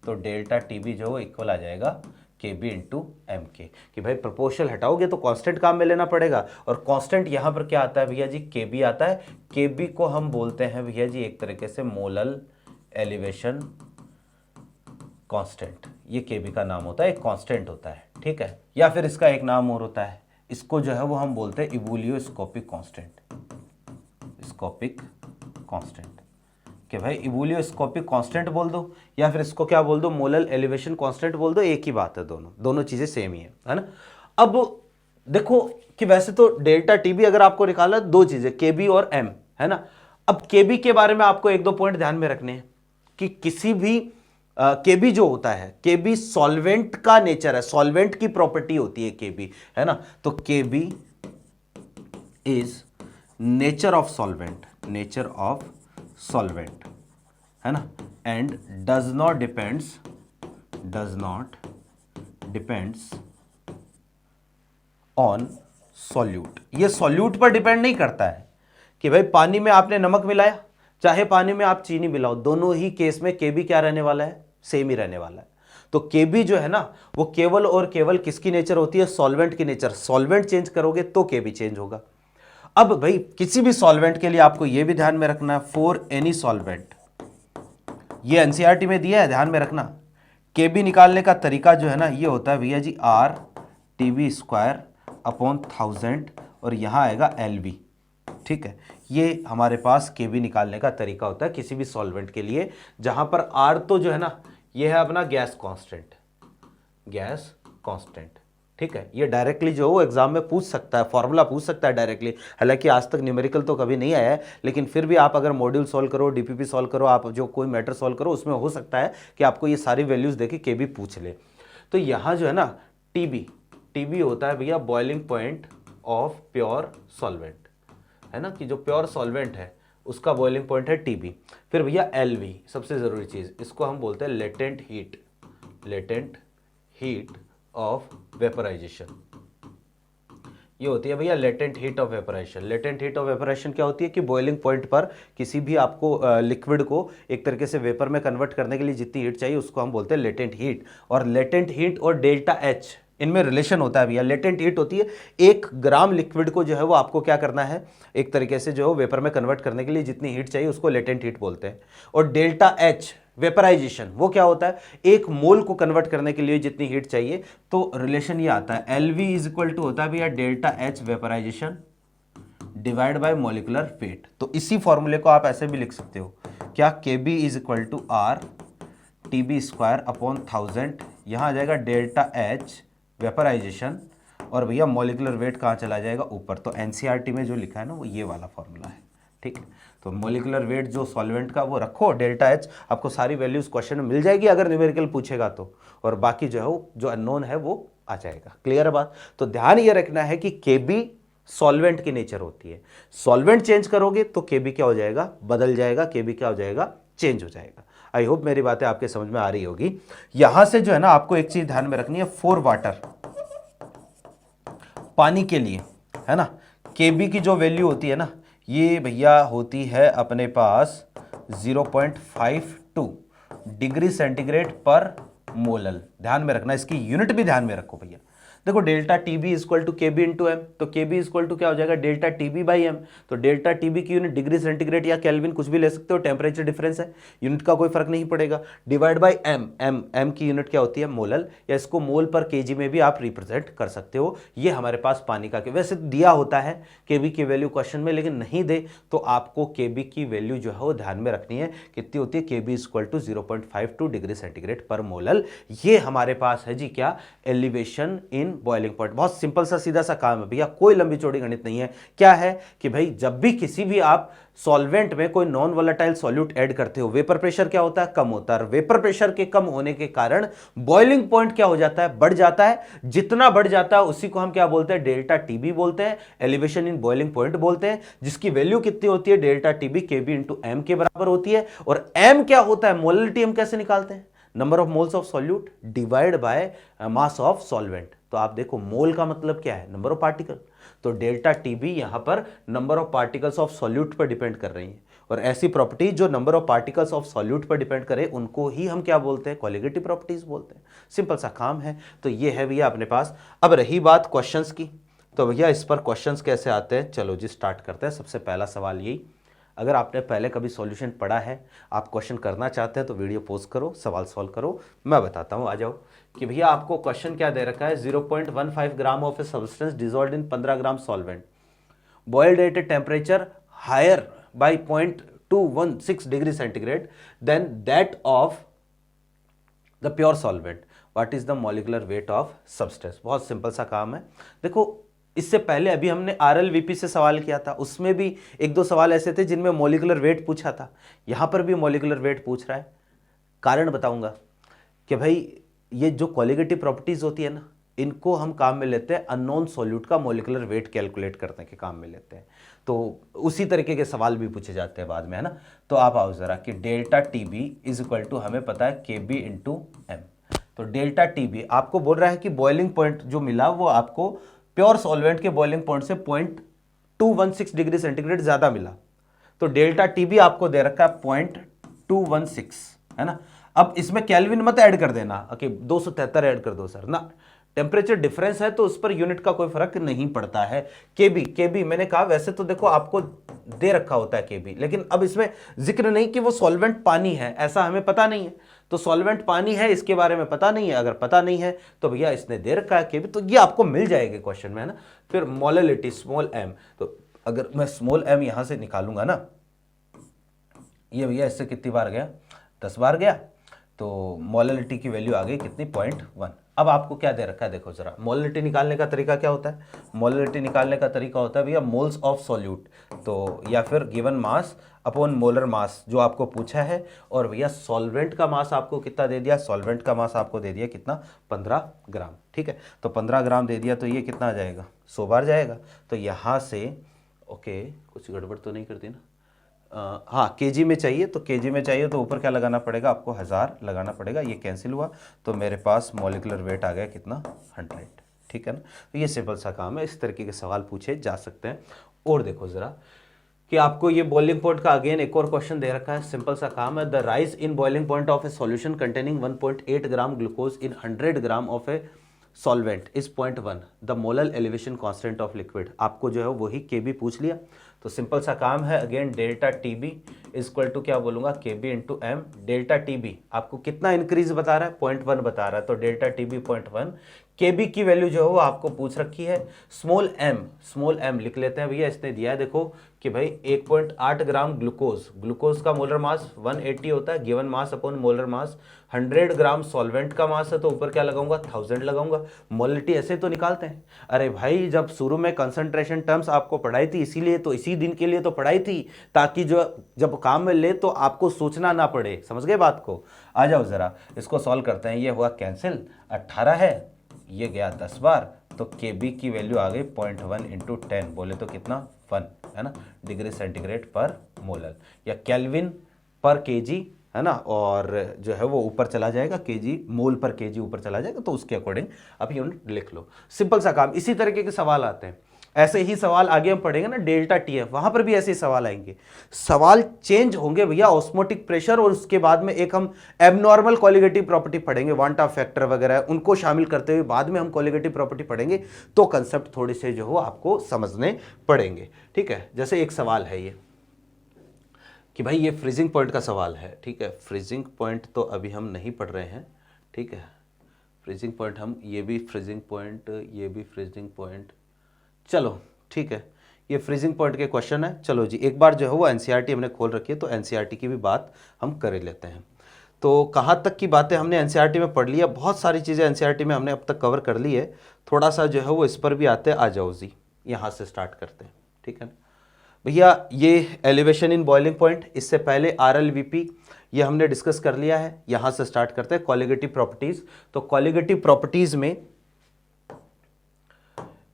तो डेल्टा टीबी जो इक्वल आ जाएगा के बी इंटू एम के, कि भाई प्रोपोर्शनल हटाओगे तो कांस्टेंट काम में लेना पड़ेगा, और कांस्टेंट यहाँ पर क्या आता है भैया जी, के बी आता है। के बी को हम बोलते हैं भैया जी एक तरीके से मोलल एलिवेशन कांस्टेंट, ये के बी का नाम होता है, एक कांस्टेंट होता है, ठीक है। या फिर इसका एक नाम और होता है, इसको जो है वो हम बोलते हैं इवोल्यूस्कोपिक कांस्टेंट, स्कोपिक कांस्टेंट, कि भाई इवोल्यूस्कोपिक कांस्टेंट बोल दो या फिर इसको क्या बोल दो, मोलल एलिवेशन कांस्टेंट बोल दो, एक ही बात है, दोनों चीजें सेम ही है ना। अब देखो कि वैसे तो डेल्टा टीबी अगर आपको निकालना है, दो चीजें केबी और एम, है ना। अब केबी के बारे में आपको एक दो पॉइंट ध्यान में रखने हैं कि किसी भी केबी जो होता है, केबी सॉल्वेंट का नेचर है, सॉल्वेंट की प्रॉपर्टी होती है केबी, है ना। तो KB is nature of solvent, nature of solvent, है ना, and does not depends on solute. ये सॉल्यूट पर डिपेंड नहीं करता है कि भाई पानी में आपने नमक मिलाया चाहे पानी में आप चीनी मिलाओ, दोनों ही केस में केबी क्या रहने वाला है, सेम ही रहने वाला है। तो केबी जो है ना वो केवल और केवल किसकी नेचर होती है, सॉल्वेंट की नेचर। सॉल्वेंट चेंज करोगे तो केबी चेंज होगा। अब भाई किसी भी सॉल्वेंट के लिए आपको यह भी ध्यान में रखना है, फॉर एनी सॉल्वेंट, ये एनसीईआरटी में दिया है, ध्यान में रखना। केबी निकालने का तरीका जो है ना ये होता है भैया जी आर टीबी स्क्वायर अपॉन 1000 और यहां आएगा एलवी, ठीक है। ये हमारे पास केबी निकालने का तरीका होता है किसी भी सॉल्वेंट के लिए, जहां पर आर तो जो है ना ये है अपना गैस कांस्टेंट, ठीक है। ये डायरेक्टली जो वो एग्जाम में पूछ सकता है, फॉर्मूला पूछ सकता है डायरेक्टली। हालांकि आज तक न्यूमेरिकल तो कभी नहीं आया है, लेकिन फिर भी आप अगर मॉड्यूल सॉल्व करो, डीपीपी सॉल्व करो, आप जो कोई मैटर सॉल्व करो, उसमें हो सकता है कि आपको ये सारी वैल्यूज देके केबी पूछ ले। तो यहाँ जो है ना टीबी होता है भैया boiling point of pure solvent, है ना, कि जो प्योर सॉल्वेंट है उसका बॉइलिंग पॉइंट है टीबी। फिर भैया एलवी सबसे ज़रूरी चीज़, इसको हम बोलते हैं लेटेंट हीट ऑफ वेपराइजेशन। ये होती है भैया latent heat of vaporisation. Latent heat of vaporisation क्या होती है कि बॉइलिंग पॉइंट पर किसी भी आपको लिक्विड को एक तरीके से वेपर में कन्वर्ट करने के लिए जितनी हीट चाहिए उसको हम बोलते हैं लेटेंट हीट। और लेटेंट हीट और डेल्टा एच इनमें रिलेशन होता है भैया। लेटेंट हीट होती है 1 ग्राम लिक्विड को जो है वो आपको क्या करना है, एक तरीके से जो है वेपर में कन्वर्ट करने के लिए जितनी हीट चाहिए उसको लेटेंट हीट बोलते हैं। और डेल्टा एच वेपराइजेशन वो क्या होता है, 1 मोल को कन्वर्ट करने के लिए जितनी हीट चाहिए। तो रिलेशन ये आता है एलवी इज इक्वल टू होता है भैया delta H vaporisation divide by molecular weight. तो इसी फॉर्मूले को आप ऐसे भी लिख सकते हो क्या, KB is equal to R TB square upon 1000, यहां आ जाएगा डेल्टा एच वेपराइजेशन और भैया मॉलिक्यूलर वेट कहाँ चला जाएगा ऊपर। तो एनसीईआरटी में जो लिखा है ना वो ये वाला फॉर्मूला है, ठीक है। तो मॉलिक्यूलर वेट जो सॉल्वेंट का वो रखो डेल्टा एच, आपको सारी वैल्यूज क्वेश्चन में मिल जाएगी अगर न्यूमेरिकल पूछेगा तो, और बाकी जो है वो जो अननोन है वो आ जाएगा। क्लियर है बात। तो ध्यान ये रखना है कि केबी सॉल्वेंट की नेचर होती है, सॉल्वेंट चेंज करोगे तो केबी क्या हो जाएगा, बदल जाएगा, केबी क्या हो जाएगा, चेंज हो जाएगा। आई होप मेरी बातें आपके समझ में आ रही होगी। यहां से जो है ना आपको एक चीज ध्यान में रखनी है, फॉर वाटर, पानी के लिए, है ना, केबी की जो वैल्यू होती है ना ये भैया होती है अपने पास 0.52 डिग्री सेंटीग्रेड पर मोलल। ध्यान में रखना, इसकी यूनिट भी ध्यान में रखो भैया, देखो delta TB equal to KB into M, तो केबी इक्वल टू क्या हो जाएगा डेल्टा टीबी बाई एम। तो डेल्टा टीबी की यूनिट डिग्री सेंटीग्रेड या केल्विन कुछ भी ले सकते हो, टेम्परेचर डिफरेंस है, यूनिट का कोई फर्क नहीं पड़ेगा। डिवाइड बाई एम, एम की यूनिट क्या होती है मोलल, या इसको मोल पर केजी में भी आप रिप्रेजेंट कर सकते हो। ये हमारे पास पानी का, वैसे दिया होता है केबी की वैल्यू क्वेश्चन में, लेकिन नहीं दे तो आपको केबी की वैल्यू जो है वो ध्यान में रखनी है, कितनी होती है केबी इक्वल टू 0.52 डिग्री सेंटीग्रेड पर मोलल। ये हमारे पास है जी क्या, एलिवेशन इन बॉइलिंग पॉइंट। बहुत सिंपल सा सीधा सा काम है भैया, कोई लंबी चौड़ी गणित नहीं है। क्या है कि भाई जब भी किसी भी आप सॉल्वेंट में कोई नॉन वोलेटाइल सॉल्यूट ऐड करते हो, वेपर प्रेशर क्या होता है, कम होता है। वेपर प्रेशर के कम होने के कारण बॉइलिंग पॉइंट क्या हो जाता है, बढ़ जाता है। जितना बढ़ जाता है उसी को हम क्या बोलते हैं, डेल्टा टीबी बोलते हैं, एलिवेशन इन बॉइलिंग पॉइंट बोलते हैं, जिसकी वैल्यू कितनी होती है, डेल्टा टीबी केबी इंटू एम के बराबर होती है। और एम क्या होता है, मोललिटी हम कैसे निकालते हैं, number of moles of solute divide by mass of solvent. तो आप देखो मोल का मतलब क्या है, नंबर ऑफ पार्टिकल, तो डेल्टा टीबी यहां पर number of particles of solute पर डिपेंड कर रही है। और ऐसी प्रॉपर्टी जो number of particles of solute पर डिपेंड करे उनको ही हम क्या बोलते हैं, कोलिगेटिव प्रॉपर्टीज बोलते हैं। सिंपल सा काम है। तो ये है भैया अपने पास। अब रही बात क्वेश्चंस की, तो भैया इस पर क्वेश्चंस कैसे आते हैं, चलो जी स्टार्ट करते हैं। सबसे पहला सवाल यही, अगर आपने पहले कभी सॉल्यूशन पढ़ा है, आप क्वेश्चन करना चाहते हैं तो वीडियो पॉज करो, सवाल सॉल्व करो, मैं बताता हूं। आ जाओ कि भैया आपको क्वेश्चन क्या दे रखा है, 0.15 gram of a substance dissolved in 15 gram solvent boiled at a temperature higher by 0.216 degree centigrade then that of the pure solvent, what is the molecular weight of substance. बहुत सिंपल सा काम है। देखो इससे पहले अभी हमने आरएलवीपी से सवाल किया था, उसमें भी एक दो सवाल ऐसे थे जिनमें मॉलिक्यूलर वेट पूछा था। यहां पर भी मॉलिक्यूलर वेट पूछ रहा है। कारण बताऊंगा कि भाई ये जो कोलिगेटिव प्रॉपर्टीज होती है ना, इनको हम काम में लेते हैं अननोन सॉल्यूट का मॉलिक्यूलर वेट कैलकुलेट करने के काम में लेते हैं। तो उसी तरीके के सवाल भी पूछे जाते हैं बाद में, है ना। तो आप आओ जरा कि delta TB is equal to हमें पता है केबी इंटू एम। तो डेल्टा टीबी आपको बोल रहा है कि बॉइलिंग पॉइंट जो मिला वो आपको प्योर सॉल्वेंट के बॉइलिंग पॉइंट से 0.216 डिग्री सेंटीग्रेड ज्यादा मिला। तो डेल्टा टीबी आपको दे रखा है 0.216, है ना। अब इसमें केल्विन मत ऐड कर देना, ओके 273 ऐड कर दो सर ना, टेम्परेचर डिफरेंस है तो उस पर यूनिट का कोई फर्क नहीं पड़ता है। केबी मैंने कहा, वैसे तो देखो आपको दे रखा होता है केबी, लेकिन अब इसमें जिक्र नहीं कि वो सॉल्वेंट पानी है, ऐसा हमें पता नहीं है। तो सॉल्वेंट पानी है इसके बारे में पता नहीं है, अगर पता नहीं है तो भैया इसने दे रखा है केबी, तो ये आपको मिल जाएगा क्वेश्चन में, है ना। फिर मोललिटी स्मॉल एम, तो अगर मैं स्मॉल एम यहां से निकालूंगा ना, ये भैया इससे कितनी बार गया, 10 बार गया, तो मोललिटी की वैल्यू आ गई कितनी, 0.1। अब आपको क्या दे रखा है, देखो जरा मोललिटी निकालने का तरीका क्या होता है। मोललिटी निकालने का तरीका होता है भैया मोल्स ऑफ सॉल्यूट, तो या फिर गिवन मास अपॉन मोलर मास जो आपको पूछा है। और भैया सॉल्वेंट का मास आपको कितना दे दिया, सॉल्वेंट का मास आपको दे दिया कितना, 15 ग्राम, ठीक है। तो 15 ग्राम दे दिया, तो ये कितना आ जाएगा, 100 बार जाएगा। तो यहाँ से ओके, कुछ गड़बड़ तो नहीं करती ना, हाँ केजी में चाहिए, तो केजी में चाहिए तो ऊपर क्या लगाना पड़ेगा आपको, 1000 लगाना पड़ेगा। ये कैंसिल हुआ तो मेरे पास मॉलिक्यूलर वेट आ गया कितना, 100, ठीक है ना। तो ये सिंपल सा काम है, इस तरीके के सवाल पूछे जा सकते हैं। और देखो जरा कि आपको ये बॉइलिंग पॉइंट का अगेन एक और क्वेश्चन दे रखा है, सिंपल सा काम है। The rise in boiling point of A solution containing 1.8 gram glucose in 100 gram of a solvent is 0.1 the molal elevation constant of liquid. आपको जो है वही केबी पूछ लिया, तो सिंपल सा काम है। Again delta TB equal to क्या बोलूंगा, KB into M. Delta TB आपको कितना इंक्रीज बता रहा है, 0.1 बता रहा है, तो डेल्टा टीबी 0.1। केबी की वैल्यू जो है वो आपको पूछ रखी है। स्मॉल एम लिख लेते हैं भैया, इसने दिया है देखो कि भाई 1.8 ग्राम ग्लूकोज का मोलर मास 180 होता है, गिवन मास अपॉन मोलर मास। 100 ग्राम सॉल्वेंट का मास है तो ऊपर क्या लगाऊंगा, 1000 लगाऊंगा। मोलरिटी ऐसे तो निकालते हैं। अरे भाई जब शुरू में कंसंट्रेशन टर्म्स आपको पढ़ाई थी, इसीलिए तो इसी दिन के लिए तो पढ़ाई थी, ताकि जो जब काम में ले तो आपको सोचना ना पड़े। समझ गए बात को। आ जाओ जरा इसको सॉल्व करते हैं। ये हुआ कैंसिल, 18 है, ये गया 10 बार, तो केबी की वैल्यू आ गई 0.1 इंटू 10, बोले तो कितना 1, है ना, डिग्री सेंटीग्रेड पर मोलर, या केल्विन पर केजी, है ना। और जो है वो ऊपर चला जाएगा, केजी मोल पर केजी ऊपर चला जाएगा, तो उसके अकॉर्डिंग आप यूनिट लिख लो। सिंपल सा काम। इसी तरीके के सवाल आते हैं ऐसे ही सवाल आगे हम पढ़ेंगे ना डेल्टा टीएफ, वहां पर भी ऐसे ही सवाल आएंगे। सवाल चेंज होंगे भैया, ऑस्मोटिक प्रेशर और उसके बाद में एक हम एबनॉर्मल कोलिगेटिव प्रॉपर्टी पढ़ेंगे, वांटा फैक्टर वगैरह, उनको शामिल करते हुए बाद में हम कोलिगेटिव प्रॉपर्टी पढ़ेंगे। तो कंसेप्ट थोड़े से जो हो आपको समझने पड़ेंगे, ठीक है। जैसे एक सवाल है ये कि भाई ये फ्रीजिंग पॉइंट का सवाल है, ठीक है। फ्रीजिंग पॉइंट तो अभी हम नहीं पढ़ रहे हैं, ठीक है। फ्रीजिंग पॉइंट हम, ये भी फ्रीजिंग पॉइंट, ये भी फ्रीजिंग पॉइंट, चलो ठीक है, ये फ्रीजिंग पॉइंट के क्वेश्चन है। चलो जी, एक बार जो है वो एनसीईआरटी हमने खोल रखी है, तो एनसीईआरटी की भी बात हम कर लेते हैं। तो कहाँ तक की बातें हमने एनसीईआरटी में पढ़ लिया, बहुत सारी चीज़ें एनसीईआरटी में हमने अब तक कवर कर ली है। थोड़ा सा जो है वो इस पर भी आते, आ जाओ जी, यहाँ से स्टार्ट करते हैं, ठीक है ना भैया। ये एलिवेशन इन बॉइलिंग पॉइंट, इससे पहले आरएलवीपी ये हमने डिस्कस कर लिया है। यहाँ से स्टार्ट करते हैं कोलिगेटिव प्रॉपर्टीज। तो कोलिगेटिव प्रॉपर्टीज में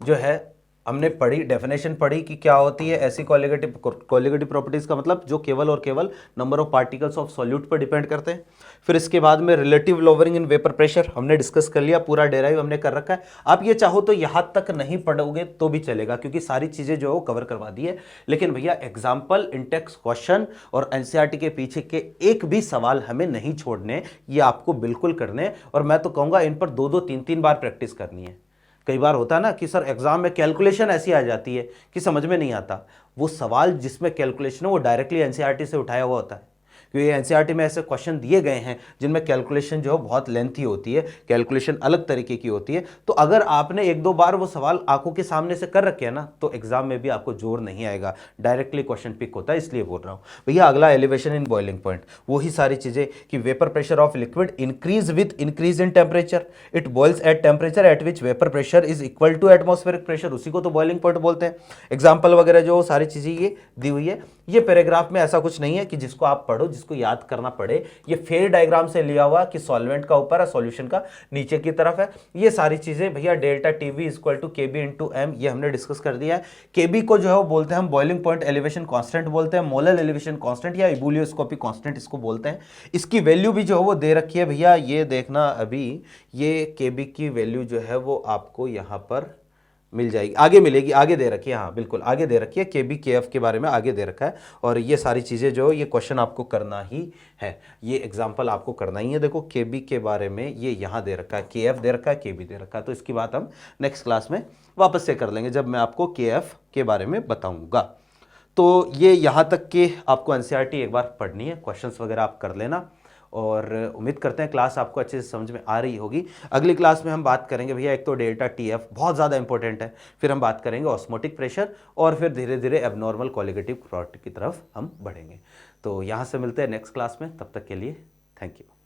जो है हमने पढ़ी, डेफिनेशन पढ़ी कि क्या होती है ऐसी कोलिगेटिव प्रॉपर्टीज का मतलब जो केवल और केवल number of particles of solute पर डिपेंड करते हैं। फिर इसके बाद में relative lowering in vapour pressure हमने डिस्कस कर लिया, पूरा डेराइव हमने कर रखा है। आप ये चाहो तो यहां तक नहीं पढ़ोगे तो भी चलेगा, क्योंकि सारी चीजें जो है कवर करवा दी है। लेकिन भैया एग्जाम्पल, इंटेक्स क्वेश्चन और एनसीईआरटी के पीछे के एक भी सवाल हमें नहीं छोड़ने, ये आपको बिल्कुल करने। और मैं तो कहूंगा इन पर 2-2, 3-3 बार प्रैक्टिस करनी है। कई बार होता है ना कि सर एग्जाम में कैलकुलेशन ऐसी आ जाती है कि समझ में नहीं आता। वो सवाल जिसमें कैलकुलेशन है वो डायरेक्टली एनसीईआरटी से उठाया हुआ होता है, क्योंकि एनसीईआरटी में ऐसे क्वेश्चन दिए गए हैं जिनमें कैलकुलेशन जो है बहुत लेंथी होती है, कैलकुलेशन अलग तरीके की होती है। तो अगर आपने 1-2 बार वो सवाल आंखों के सामने से कर रखे हैं ना, तो एग्जाम में भी आपको जोर नहीं आएगा, डायरेक्टली क्वेश्चन पिक होता है, इसलिए बोल रहा हूं भैया। अगला एलिवेशन इन बॉइलिंग पॉइंट, वही सारी चीजें कि vapour pressure of liquid increase with increase in temperature, it boils at temperature at which vapour pressure is equal to atmospheric pressure, उसी को तो बॉइलिंग पॉइंट बोलते हैं। एग्जाम्पल वगैरह जो सारी चीजें ये दी हुई है। ये पैराग्राफ में ऐसा कुछ नहीं है कि जिसको आप पढ़ो, जिसको याद करना पड़े। ये फेयर डायग्राम से लिया हुआ कि सॉल्वेंट का ऊपर है, सॉल्यूशन का नीचे की तरफ है। ये सारी चीजें भैया delta TV equal to KB into M, ये हमने डिस्कस कर दिया है। केबी को जो है वो बोलते हैं हम बॉइलिंग पॉइंट एलिवेशन कांस्टेंट बोलते हैं, मोलर एलिवेशन कांस्टेंट या इबुलियोस्कोपिक कांस्टेंट इसको बोलते हैं। इसकी वैल्यू भी जो है वो दे रखी है भैया, ये देखना अभी, ये केबी की वैल्यू जो है वो आपको यहाँ पर मिल जाएगी, आगे मिलेगी, आगे दे रखी है, हाँ बिल्कुल आगे दे रखी है, केबी केएफ के बारे में आगे दे रखा है। और ये सारी चीज़ें जो ये क्वेश्चन आपको करना ही है, ये एग्जांपल आपको करना ही है। देखो केबी के बारे में ये यहाँ दे रखा है, केएफ दे रखा है, केबी दे रखा है। तो इसकी बात हम नेक्स्ट क्लास में वापस से कर लेंगे, जब मैं आपको केएफ के बारे में बताऊँगा। तो ये यहाँ तक के आपको एनसीईआरटी एक बार पढ़नी है, क्वेश्चंस वगैरह आप कर लेना। और उम्मीद करते हैं क्लास आपको अच्छे से समझ में आ रही होगी। अगली क्लास में हम बात करेंगे भैया, एक तो डेल्टा टीएफ बहुत ज़्यादा इंपॉर्टेंट है, फिर हम बात करेंगे ऑस्मोटिक प्रेशर, और फिर धीरे धीरे एबनॉर्मल कोलिगेटिव प्रॉपर्टी की तरफ हम बढ़ेंगे। तो यहाँ से मिलते हैं नेक्स्ट क्लास में, तब तक के लिए थैंक यू।